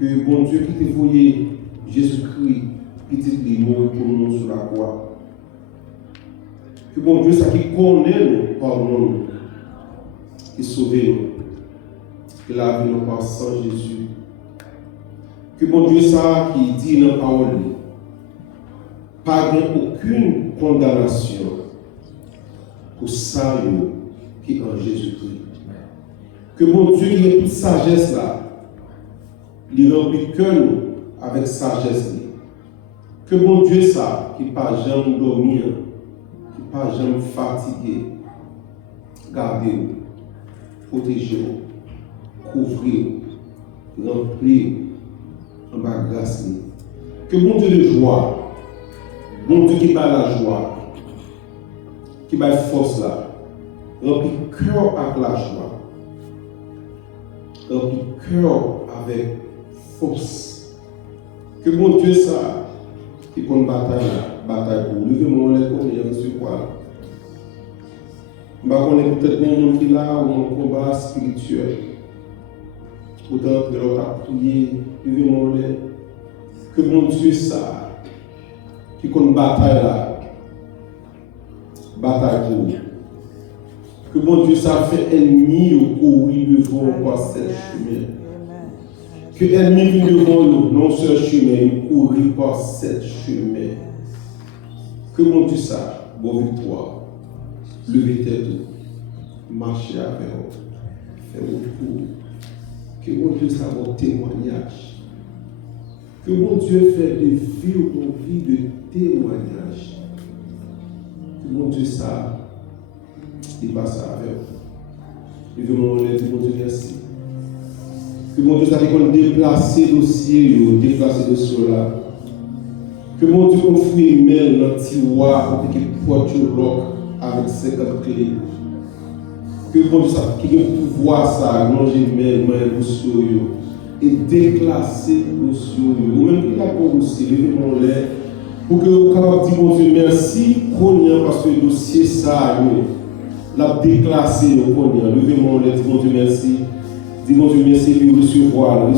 Que bon Dieu qui t'a voyé Jésus-Christ, petit mort pour nous sur la croix. Que bon Dieu ça qui connaît nous, pardonne, qui sauve nous, qui lave nous par sang Jésus. Que bon Dieu ça qui dit dans la parole, pas aucune condamnation pour ça qui est en Jésus-Christ. Que mon Dieu qui est toute sagesse là, il remplit que nous avec sagesse. Que mon Dieu ça, qui pas jamais dormir, qui pas jamais fatigué, gardez-vous, protégez-vous, couvrez-vous, remplissez en bas grâce. Que mon Dieu de joie, mon Dieu qui bat la joie, qui bat force là, remplit cœur avec la joie, remplit cœur avec force. Que mon Dieu ça, qui compte bataille pour lui, que mon Dieu qu'on sur quoi. On est peut-être un monde qui là, ou un combat spirituel. Autant que l'autre a prié, que mon Dieu ça, qui compte bataille là, bataille pour lui. Que mon Dieu ça fait ennemi au courir devant par cette chemin. Que ennemi vient devant nous, non ce chemin, il courir par cette chemin. Que mon Dieu ça, bonne victoire, levez tête, marchez avec vous, faites recours. Que mon Dieu ça, votre témoignage. Que mon Dieu fait de vie ou vie de témoignage. Que mon Dieu ça, il passe avec vous. Et que mon Dieu merci. Que mon Dieu ça qu'on déplacer dossier, déplacer dossier là. Que mon Dieu qu'on fouille mail dans le tiroir pour qu'il porte le lock avec 50 clés. Que mon Dieu ça qui a pouvoir ça, manger mail, dossier et déclasser dossier. Ou même qu'il a pour aussi, levez mon lait pour que vous capable dire mon Dieu merci parce que le dossier ça l'a déclassé au premier. Levez mon lait, dis mon Dieu merci. Dis mon Dieu merci pour recevoir.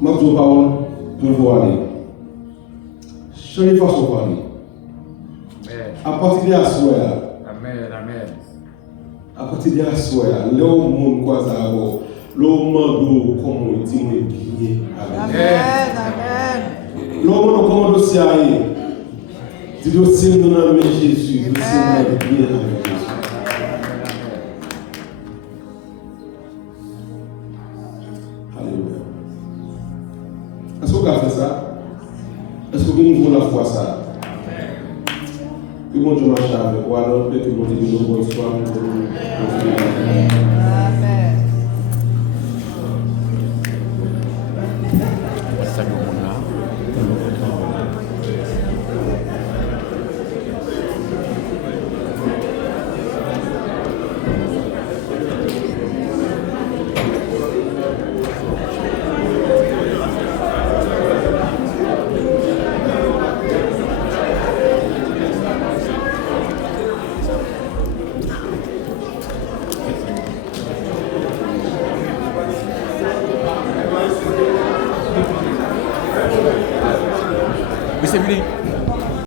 Ma parole pour vous aller. Changez façon de parler. À partir de la soirée. Amen. À partir de la soirée, là où monde croise à vous, là où monde comme dit bien. Amen. Là où monde comme dossier aille. Dis dossier nous dans Jésus, dossier nous bien avec Jésus. Alléluia. Est-ce que vous avez fait ça? Est-ce que vous avez la foi ça? Que mon Dieu marche avec vous, alors que mon Dieu nous bonne soirée. Amen. Mais c'est fini.